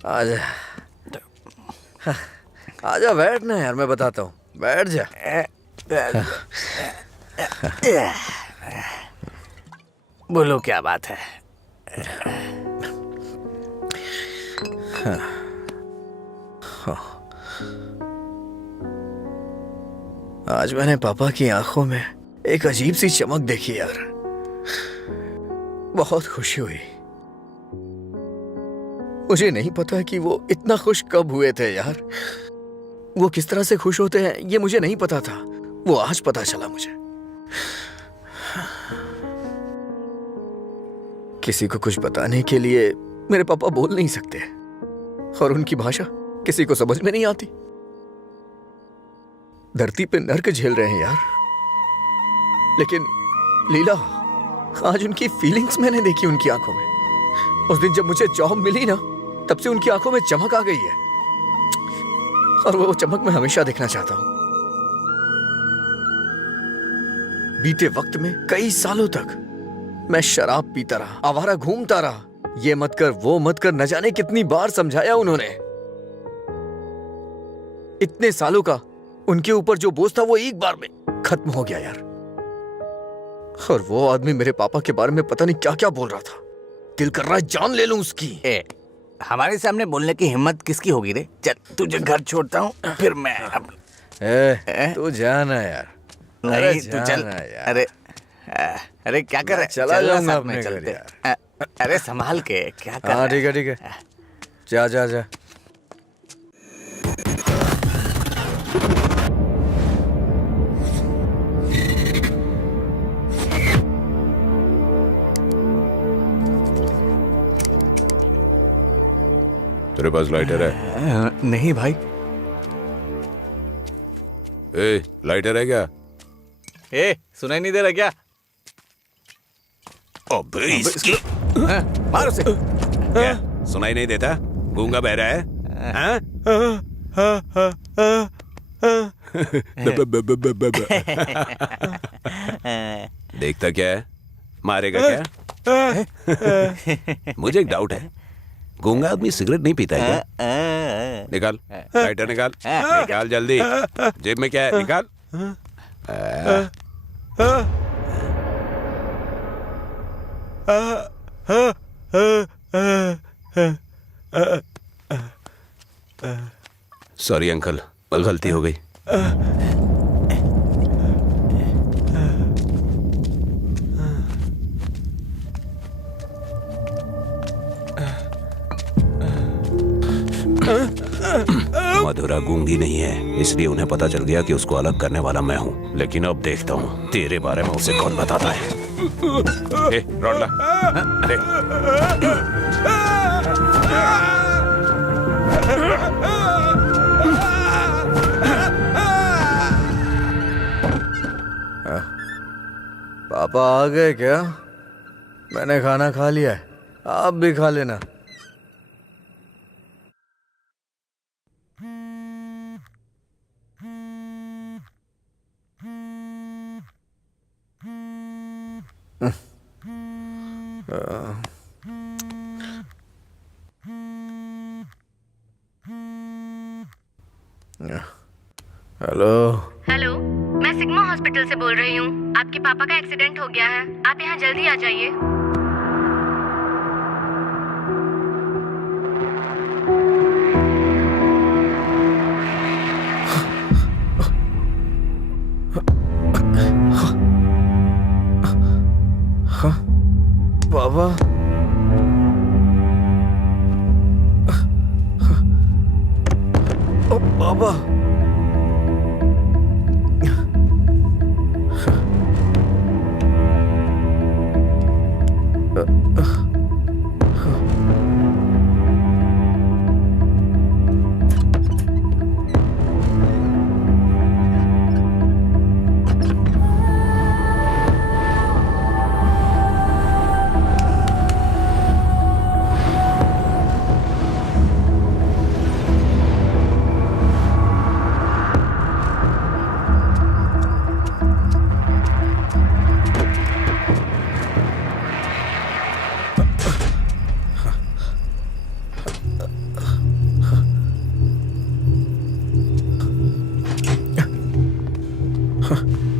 आजा आजा, बैठ ना यार, मैं बताता हूँ, बैठ जा। बोलो क्या बात है? आज मैंने पापा की आंखों में एक अजीब सी चमक देखी यार, बहुत खुशी हुई। मुझे नहीं पता कि वो इतना खुश कब हुए थे यार। वो किस तरह से खुश होते हैं ये मुझे नहीं पता था, वो आज पता चला मुझे। किसी को कुछ बताने के लिए मेरे पापा बोल नहीं सकते, और उनकी भाषा किसी को समझ में नहीं आती। धरती पे नर्क झेल रहे हैं यार, लेकिन लीला, आज उनकी फीलिंग्स मैंने देखी उनकी आंखों में। उस दिन जब मुझे जॉब मिली ना, तब से उनकी आंखों में चमक आ गई है, और वो चमक मैं हमेशा देखना चाहता हूं। बीते वक्त में कई सालों तक मैं शराब पीता रहा, आवारा घूमता रहा, ये मत कर वो मत कर, न जाने कितनी बार समझाया उन्होंने। इतने सालों का उनके ऊपर जो बोझ था वो एक बार में खत्म हो गया यार। और वो आदमी मेरे पापा के बारे में पता नहीं क्या क्या बोल रहा था। दिल कर रहा है जान ले लूं उसकी। हमारे सामने बोलने की हिम्मत किसकी होगी रे? चल तुझे घर छोड़ता हूँ, फिर मैं तू जाना यार। नहीं तू चल यार। अरे अरे क्या कर रहा है? चला जाऊंगा अपने घर चलते। यार। अरे संभाल के क्या कर रहा हाँ है? ठीक है ठीक है, जा जा जा। तेरे पास लाइटर है? नहीं भाई। ए, लाइटर है क्या? ए, सुनाई नहीं दे रहा क्या? अबे इसकी मार उसे। क्या सुनाई नहीं देता? गूंगा बहरा है? हाँ? देखता क्या है? मारेगा क्या? मुझे एक डाउट है, गूंगा आदमी सिगरेट नहीं पीता है क्या? निकाल लाइटर, निकाल निकाल जल्दी। जेब में क्या है? निकाल। सॉरी अंकल, गलती हो गई। मधुरा गूंगी नहीं है, इसलिए उन्हें पता चल गया कि उसको अलग करने वाला मैं हूँ। लेकिन अब देखता हूँ तेरे बारे में उसे कौन बताता है। ए, रॉड ला। ले। पापा आ गए क्या? मैंने खाना खा लिया है, आप भी खा लेना। हेलो। हेलो, मैं सिग्मा हॉस्पिटल से बोल रही हूँ। आपके पापा का एक्सीडेंट हो गया है, आप यहाँ जल्दी आ जाइए। पापा, ओ पापा,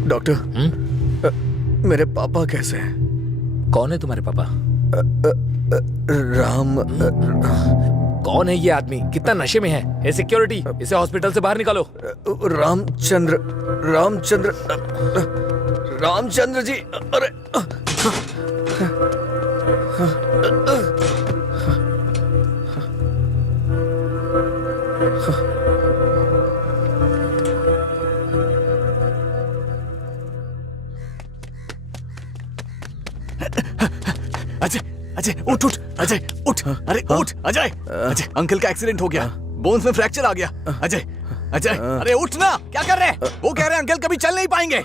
डॉक्टर, मेरे पापा कैसे हैं? कौन है तुम्हारे पापा? राम। कौन है ये आदमी? कितना नशे में है? ए सिक्योरिटी, इसे हॉस्पिटल से बाहर निकालो। रामचंद्र, रामचंद्र, रामचंद्र जी। अरे अजय, अजय उठ उठ, अजय उठ, अरे उठ अजय। अजय, अंकल का एक्सीडेंट हो गया, बोन्स में फ्रैक्चर आ गया। अजय, अजय, अरे उठ ना, क्या कर रहे हैं? वो कह रहे हैं अंकल कभी चल नहीं पाएंगे।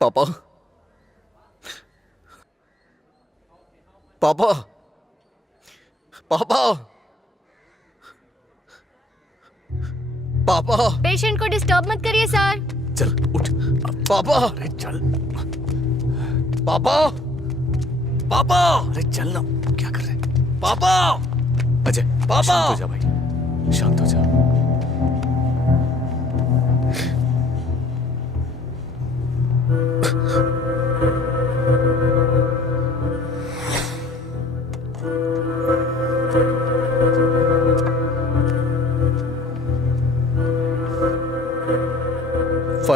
पापा, पापा, पापा, पापा। पेशेंट को डिस्टर्ब मत करिए सर। चल उठ। पापा, अरे चल। पापा, पापा, अरे चल ना, क्या कर रहे हैं? पापा। अजय, पापा। शांत हो जा भाई, शांत हो जा।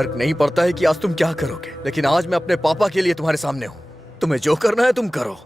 फर्क नहीं पड़ता है कि आज तुम क्या करोगे, लेकिन आज मैं अपने पापा के लिए तुम्हारे सामने हूं। तुम्हें जो करना है तुम करो।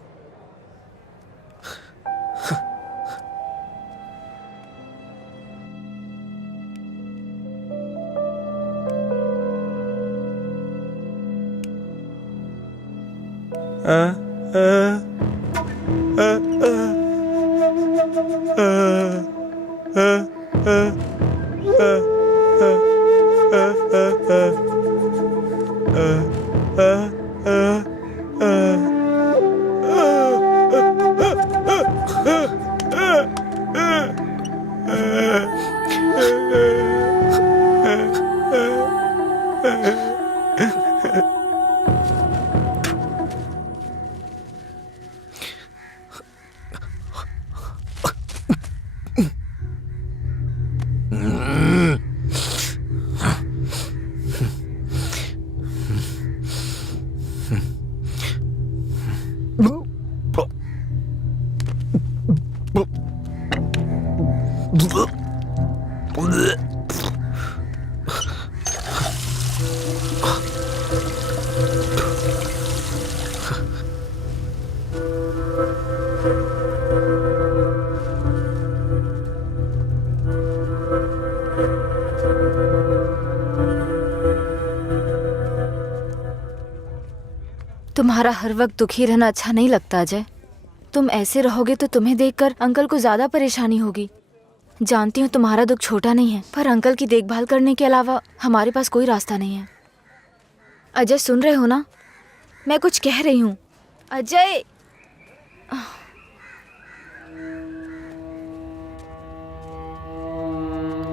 तुम्हारा हर वक्त दुखी रहना अच्छा नहीं लगता अजय। तुम ऐसे रहोगे तो तुम्हें देखकर अंकल को ज्यादा परेशानी होगी। जानती हूँ तुम्हारा दुख छोटा नहीं है, पर अंकल की देखभाल करने के अलावा हमारे पास कोई रास्ता नहीं है। अजय सुन रहे हो ना, मैं कुछ कह रही हूँ। अजय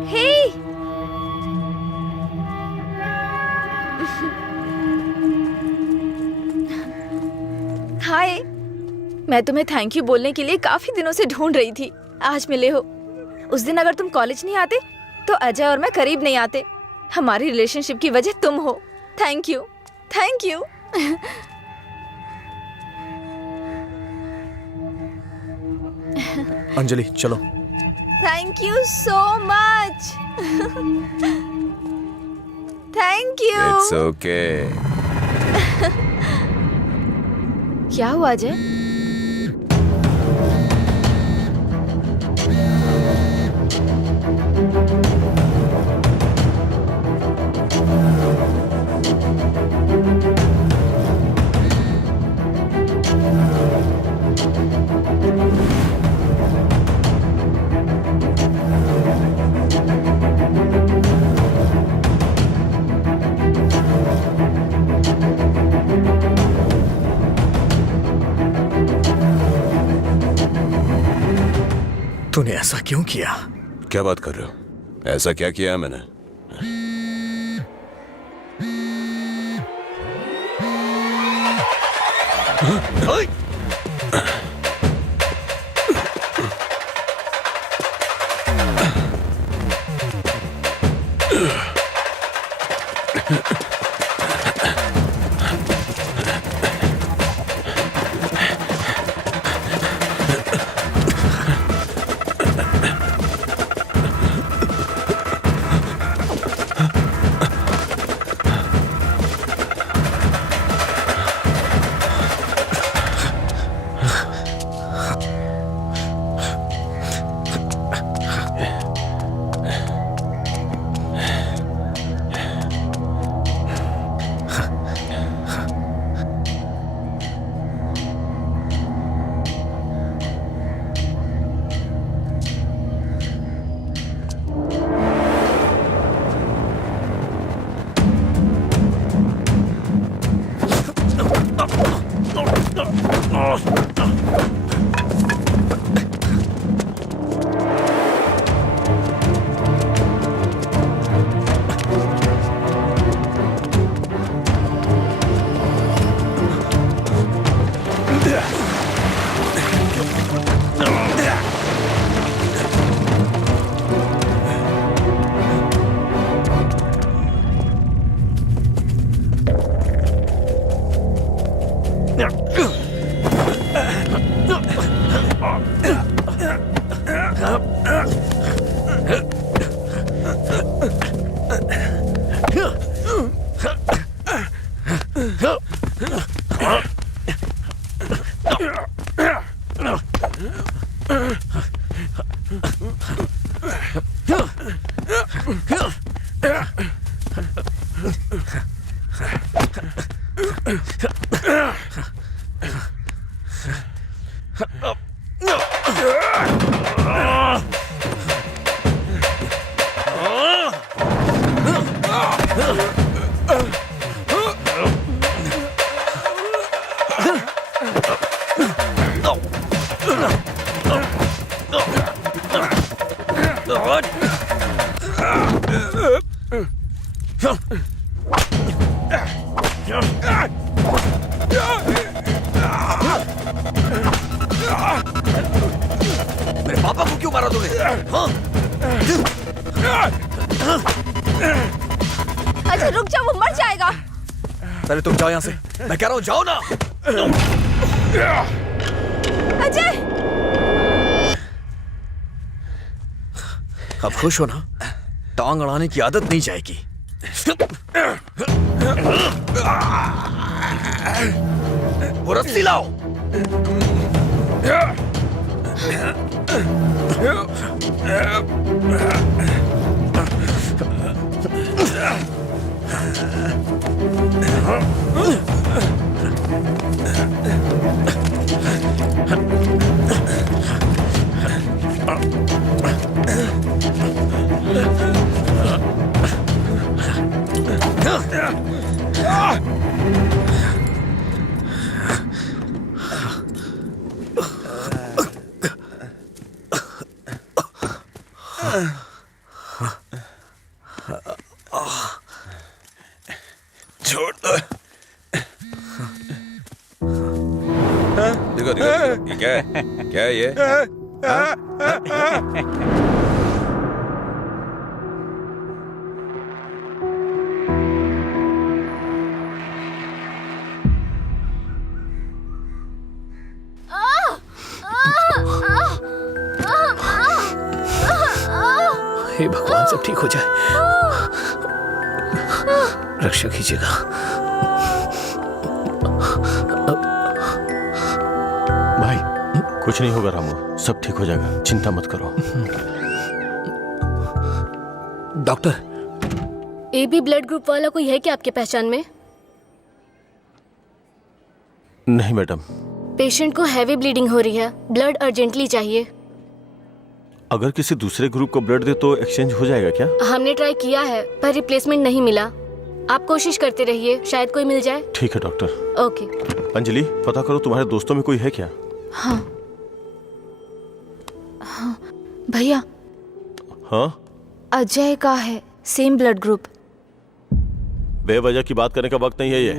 हे हाय, मैं तुम्हें थैंक यू बोलने के लिए काफी दिनों से ढूंढ रही थी। आज मिले हो। उस दिन अगर तुम कॉलेज नहीं आते तो अजय और मैं करीब नहीं आते। हमारी रिलेशनशिप की वजह तुम हो। Thank you, thank you. Anjali चलो। Thank you so much. Thank you. It's okay. क्या हुआ अजय? तूने ऐसा क्यों किया? क्या बात कर रहे हो? ऐसा क्या किया है मैंने? मेरे पापा को क्यों मारा तूने? हाँ? अच्छा रुक जाओ, वो मर जाएगा। पहले तुम जाओ यहाँ से, मैं कह रहा हूँ जाओ ना। अजय, अब खुश हो ना? टांग अड़ाने की आदत नहीं जाएगी। वो रस्सी लाओ। छोड़ दो। देखो देखो, ये क्या है? क्या है ये? हे भगवान, सब ठीक हो जाए। रक्षा कीजिएगा। भाई कुछ नहीं होगा रामू, सब ठीक हो जाएगा, चिंता मत करो। डॉक्टर, एबी ब्लड ग्रुप वाला कोई है क्या आपके पहचान में? नहीं मैडम। पेशेंट को हैवी ब्लीडिंग हो रही है, ब्लड अर्जेंटली चाहिए। अगर किसी दूसरे ग्रुप को ब्लड दे तो एक्सचेंज हो जाएगा क्या? हमने ट्राई किया है पर रिप्लेसमेंट नहीं मिला। आप कोशिश करते रहिए, शायद कोई मिल जाए। ठीक है डॉक्टर। ओके। अंजलि, पता करो तुम्हारे दोस्तों में कोई है क्या? हाँ हाँ भैया, हाँ अजय का है सेम ब्लड ग्रुप। बेवजह की बात करने का वक्त नहीं है ये।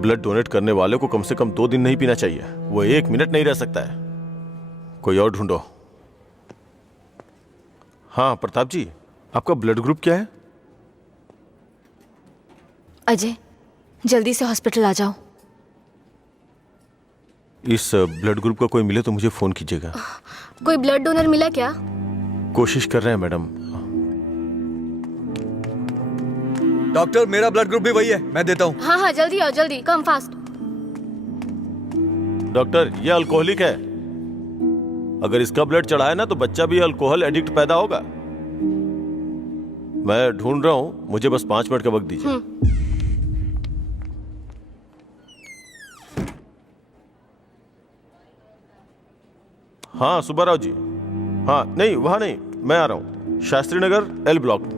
ब्लड डोनेट करने वाले को कम से कम 2 दिन नहीं पीना चाहिए, वो 1 मिनट नहीं रह सकता है। कोई और ढूंढो। हाँ प्रताप जी, आपका ब्लड ग्रुप क्या है? अजय, जल्दी से हॉस्पिटल आ जाओ। इस ब्लड ग्रुप का कोई मिले तो मुझे फोन कीजिएगा। कोई ब्लड डोनर मिला क्या? कोशिश कर रहे हैं मैडम। डॉक्टर, मेरा ब्लड ग्रुप भी वही है, मैं देता हूँ। हाँ हाँ जल्दी आओ, जल्दी, कम फास्ट। डॉक्टर, ये अल्कोहलिक है, अगर इसका ब्लड चढ़ा है ना तो बच्चा भी अल्कोहल एडिक्ट पैदा होगा। मैं ढूंढ रहा हूँ, मुझे बस 5 मिनट का वक्त दीजिए। हाँ सुब्बाराव जी। हाँ नहीं, वहां नहीं, मैं आ रहा हूँ, शास्त्री नगर L ब्लॉक।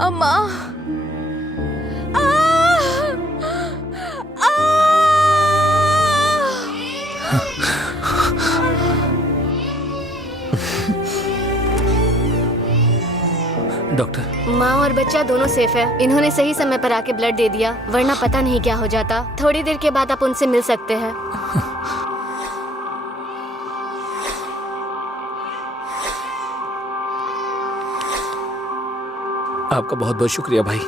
अम्मा, डॉक्टर, माँ और बच्चा दोनों सेफ है। इन्होंने सही समय पर आके ब्लड दे दिया, वरना पता नहीं क्या हो जाता। थोड़ी देर के बाद आप उनसे मिल सकते हैं। आपका बहुत बहुत शुक्रिया भाई।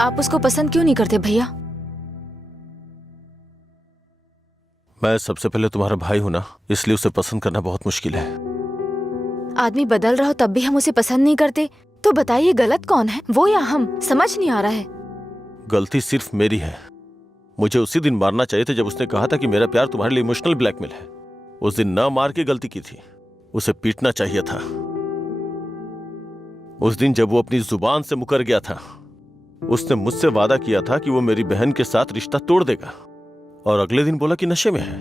आप उसको पसंद क्यों नहीं करते भैया? मैं सबसे पहले तुम्हारा भाई हूं ना, इसलिए उसे पसंद करना बहुत मुश्किल है। आदमी बदल रहा हो तब भी हम उसे पसंद नहीं करते, तो बताइए गलत कौन है, वो या हम? समझ नहीं आ रहा है। गलती सिर्फ मेरी है। मुझे उसी दिन मारना चाहिए था जब उसने कहा था कि मेरा प्यार तुम्हारे लिए इमोशनल ब्लैकमेल है। उस दिन ना मार के गलती की थी, उसे पीटना चाहिए था। उस दिन जब वो अपनी जुबान से मुकर गया था, उसने मुझसे वादा किया था कि वो मेरी बहन के साथ रिश्ता तोड़ देगा, और अगले दिन बोला कि नशे में है।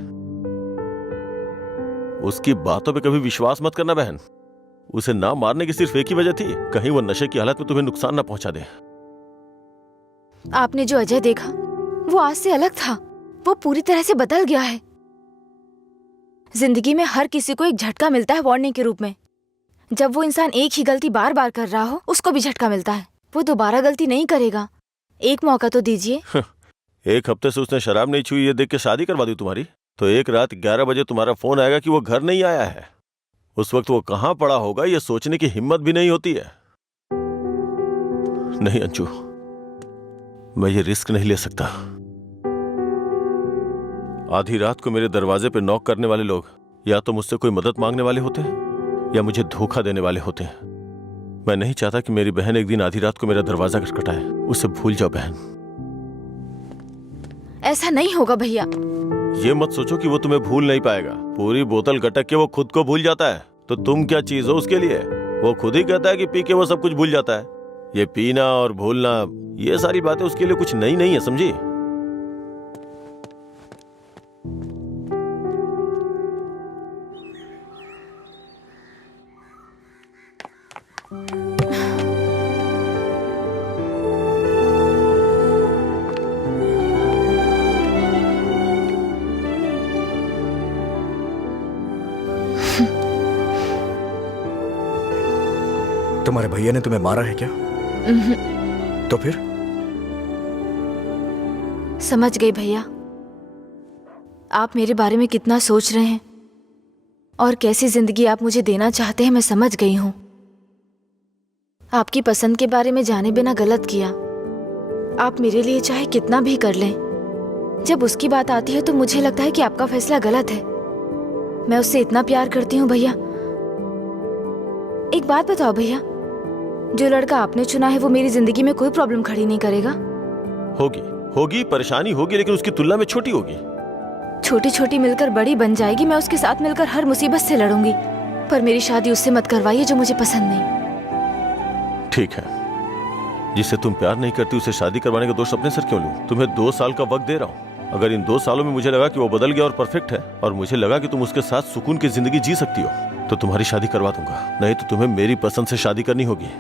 उसकी बातों पे कभी विश्वास मत करना बहन। उसे ना मारने की सिर्फ एक ही वजह थी, कहीं वो नशे की हालत में तुम्हें नुकसान ना पहुंचा दे। आपने जो अजय देखा वो आज से अलग था। वो पूरी तरह से बदल गया है। जिंदगी में हर किसी को एक झटका मिलता है वार्निंग के रूप में। जब वो इंसान एक ही गलती बार बार कर रहा हो, उसको भी झटका मिलता है। वो दोबारा गलती नहीं करेगा। एक मौका तो दीजिए। एक हफ्ते से उसने शराब नहीं छुई ये देख के शादी करवा दी तुम्हारी, तो एक रात 11 बजे तुम्हारा फोन आएगा कि वो घर नहीं आया है। उस वक्त वो कहां पड़ा होगा ये सोचने की हिम्मत भी नहीं होती है। नहीं अंशु, मैं ये रिस्क नहीं ले सकता। आधी रात को मेरे दरवाजे पे नॉक करने वाले लोग या तो मुझसे कोई मदद मांगने वाले होते हैं या मुझे धोखा देने वाले होते हैं। मैं नहीं चाहता कि मेरी बहन एक दिन आधी रात को मेरा दरवाजा खटखटाए। उसे भूल जाओ बहन। ऐसा नहीं होगा भैया। ये मत सोचो कि वो तुम्हें भूल नहीं पाएगा। पूरी बोतल गटक के वो खुद को भूल जाता है, तो तुम क्या चीज हो उसके लिए? वो खुद ही कहता है कि पी के वो सब कुछ भूल जाता है। ये पीना और भूलना, ये सारी बातें उसके लिए कुछ नई नहीं है, समझी? तुम्हारे भैया ने तुम्हें मारा है क्या? तो फिर? समझ गई भैया, आप मेरे बारे में कितना सोच रहे हैं और कैसी जिंदगी आप मुझे देना चाहते हैं। मैं समझ गई हूं। आपकी पसंद के बारे में जाने बिना गलत किया। आप मेरे लिए चाहे कितना भी कर लें, जब उसकी बात आती है तो मुझे लगता है कि आपका फैसला गलत है। मैं उससे इतना प्यार करती हूँ भैया। एक बात बताओ भैया, जो लड़का आपने चुना है वो मेरी जिंदगी में कोई प्रॉब्लम खड़ी नहीं करेगा? होगी परेशानी होगी, लेकिन उसकी तुलना में छोटी होगी। छोटी छोटी मिलकर बड़ी बन जाएगी। मैं उसके साथ मिलकर हर मुसीबत से लड़ूंगी, पर मेरी शादी उससे मत करवाइए जो मुझे पसंद नहीं। ठीक है, जिससे तुम प्यार नहीं करती उसे शादी करवाने का दोष अपने सर क्यों लूं? तुम्हें 2 साल का वक्त दे रहा हूं। अगर इन 2 सालों में मुझे लगा कि वो बदल गया और परफेक्ट है, और मुझे लगा कि तुम उसके साथ सुकून की जिंदगी जी सकती हो, तो तुम्हारी शादी करवा दूंगा। नहीं तो तुम्हें मेरी पसंद से शादी करनी होगी।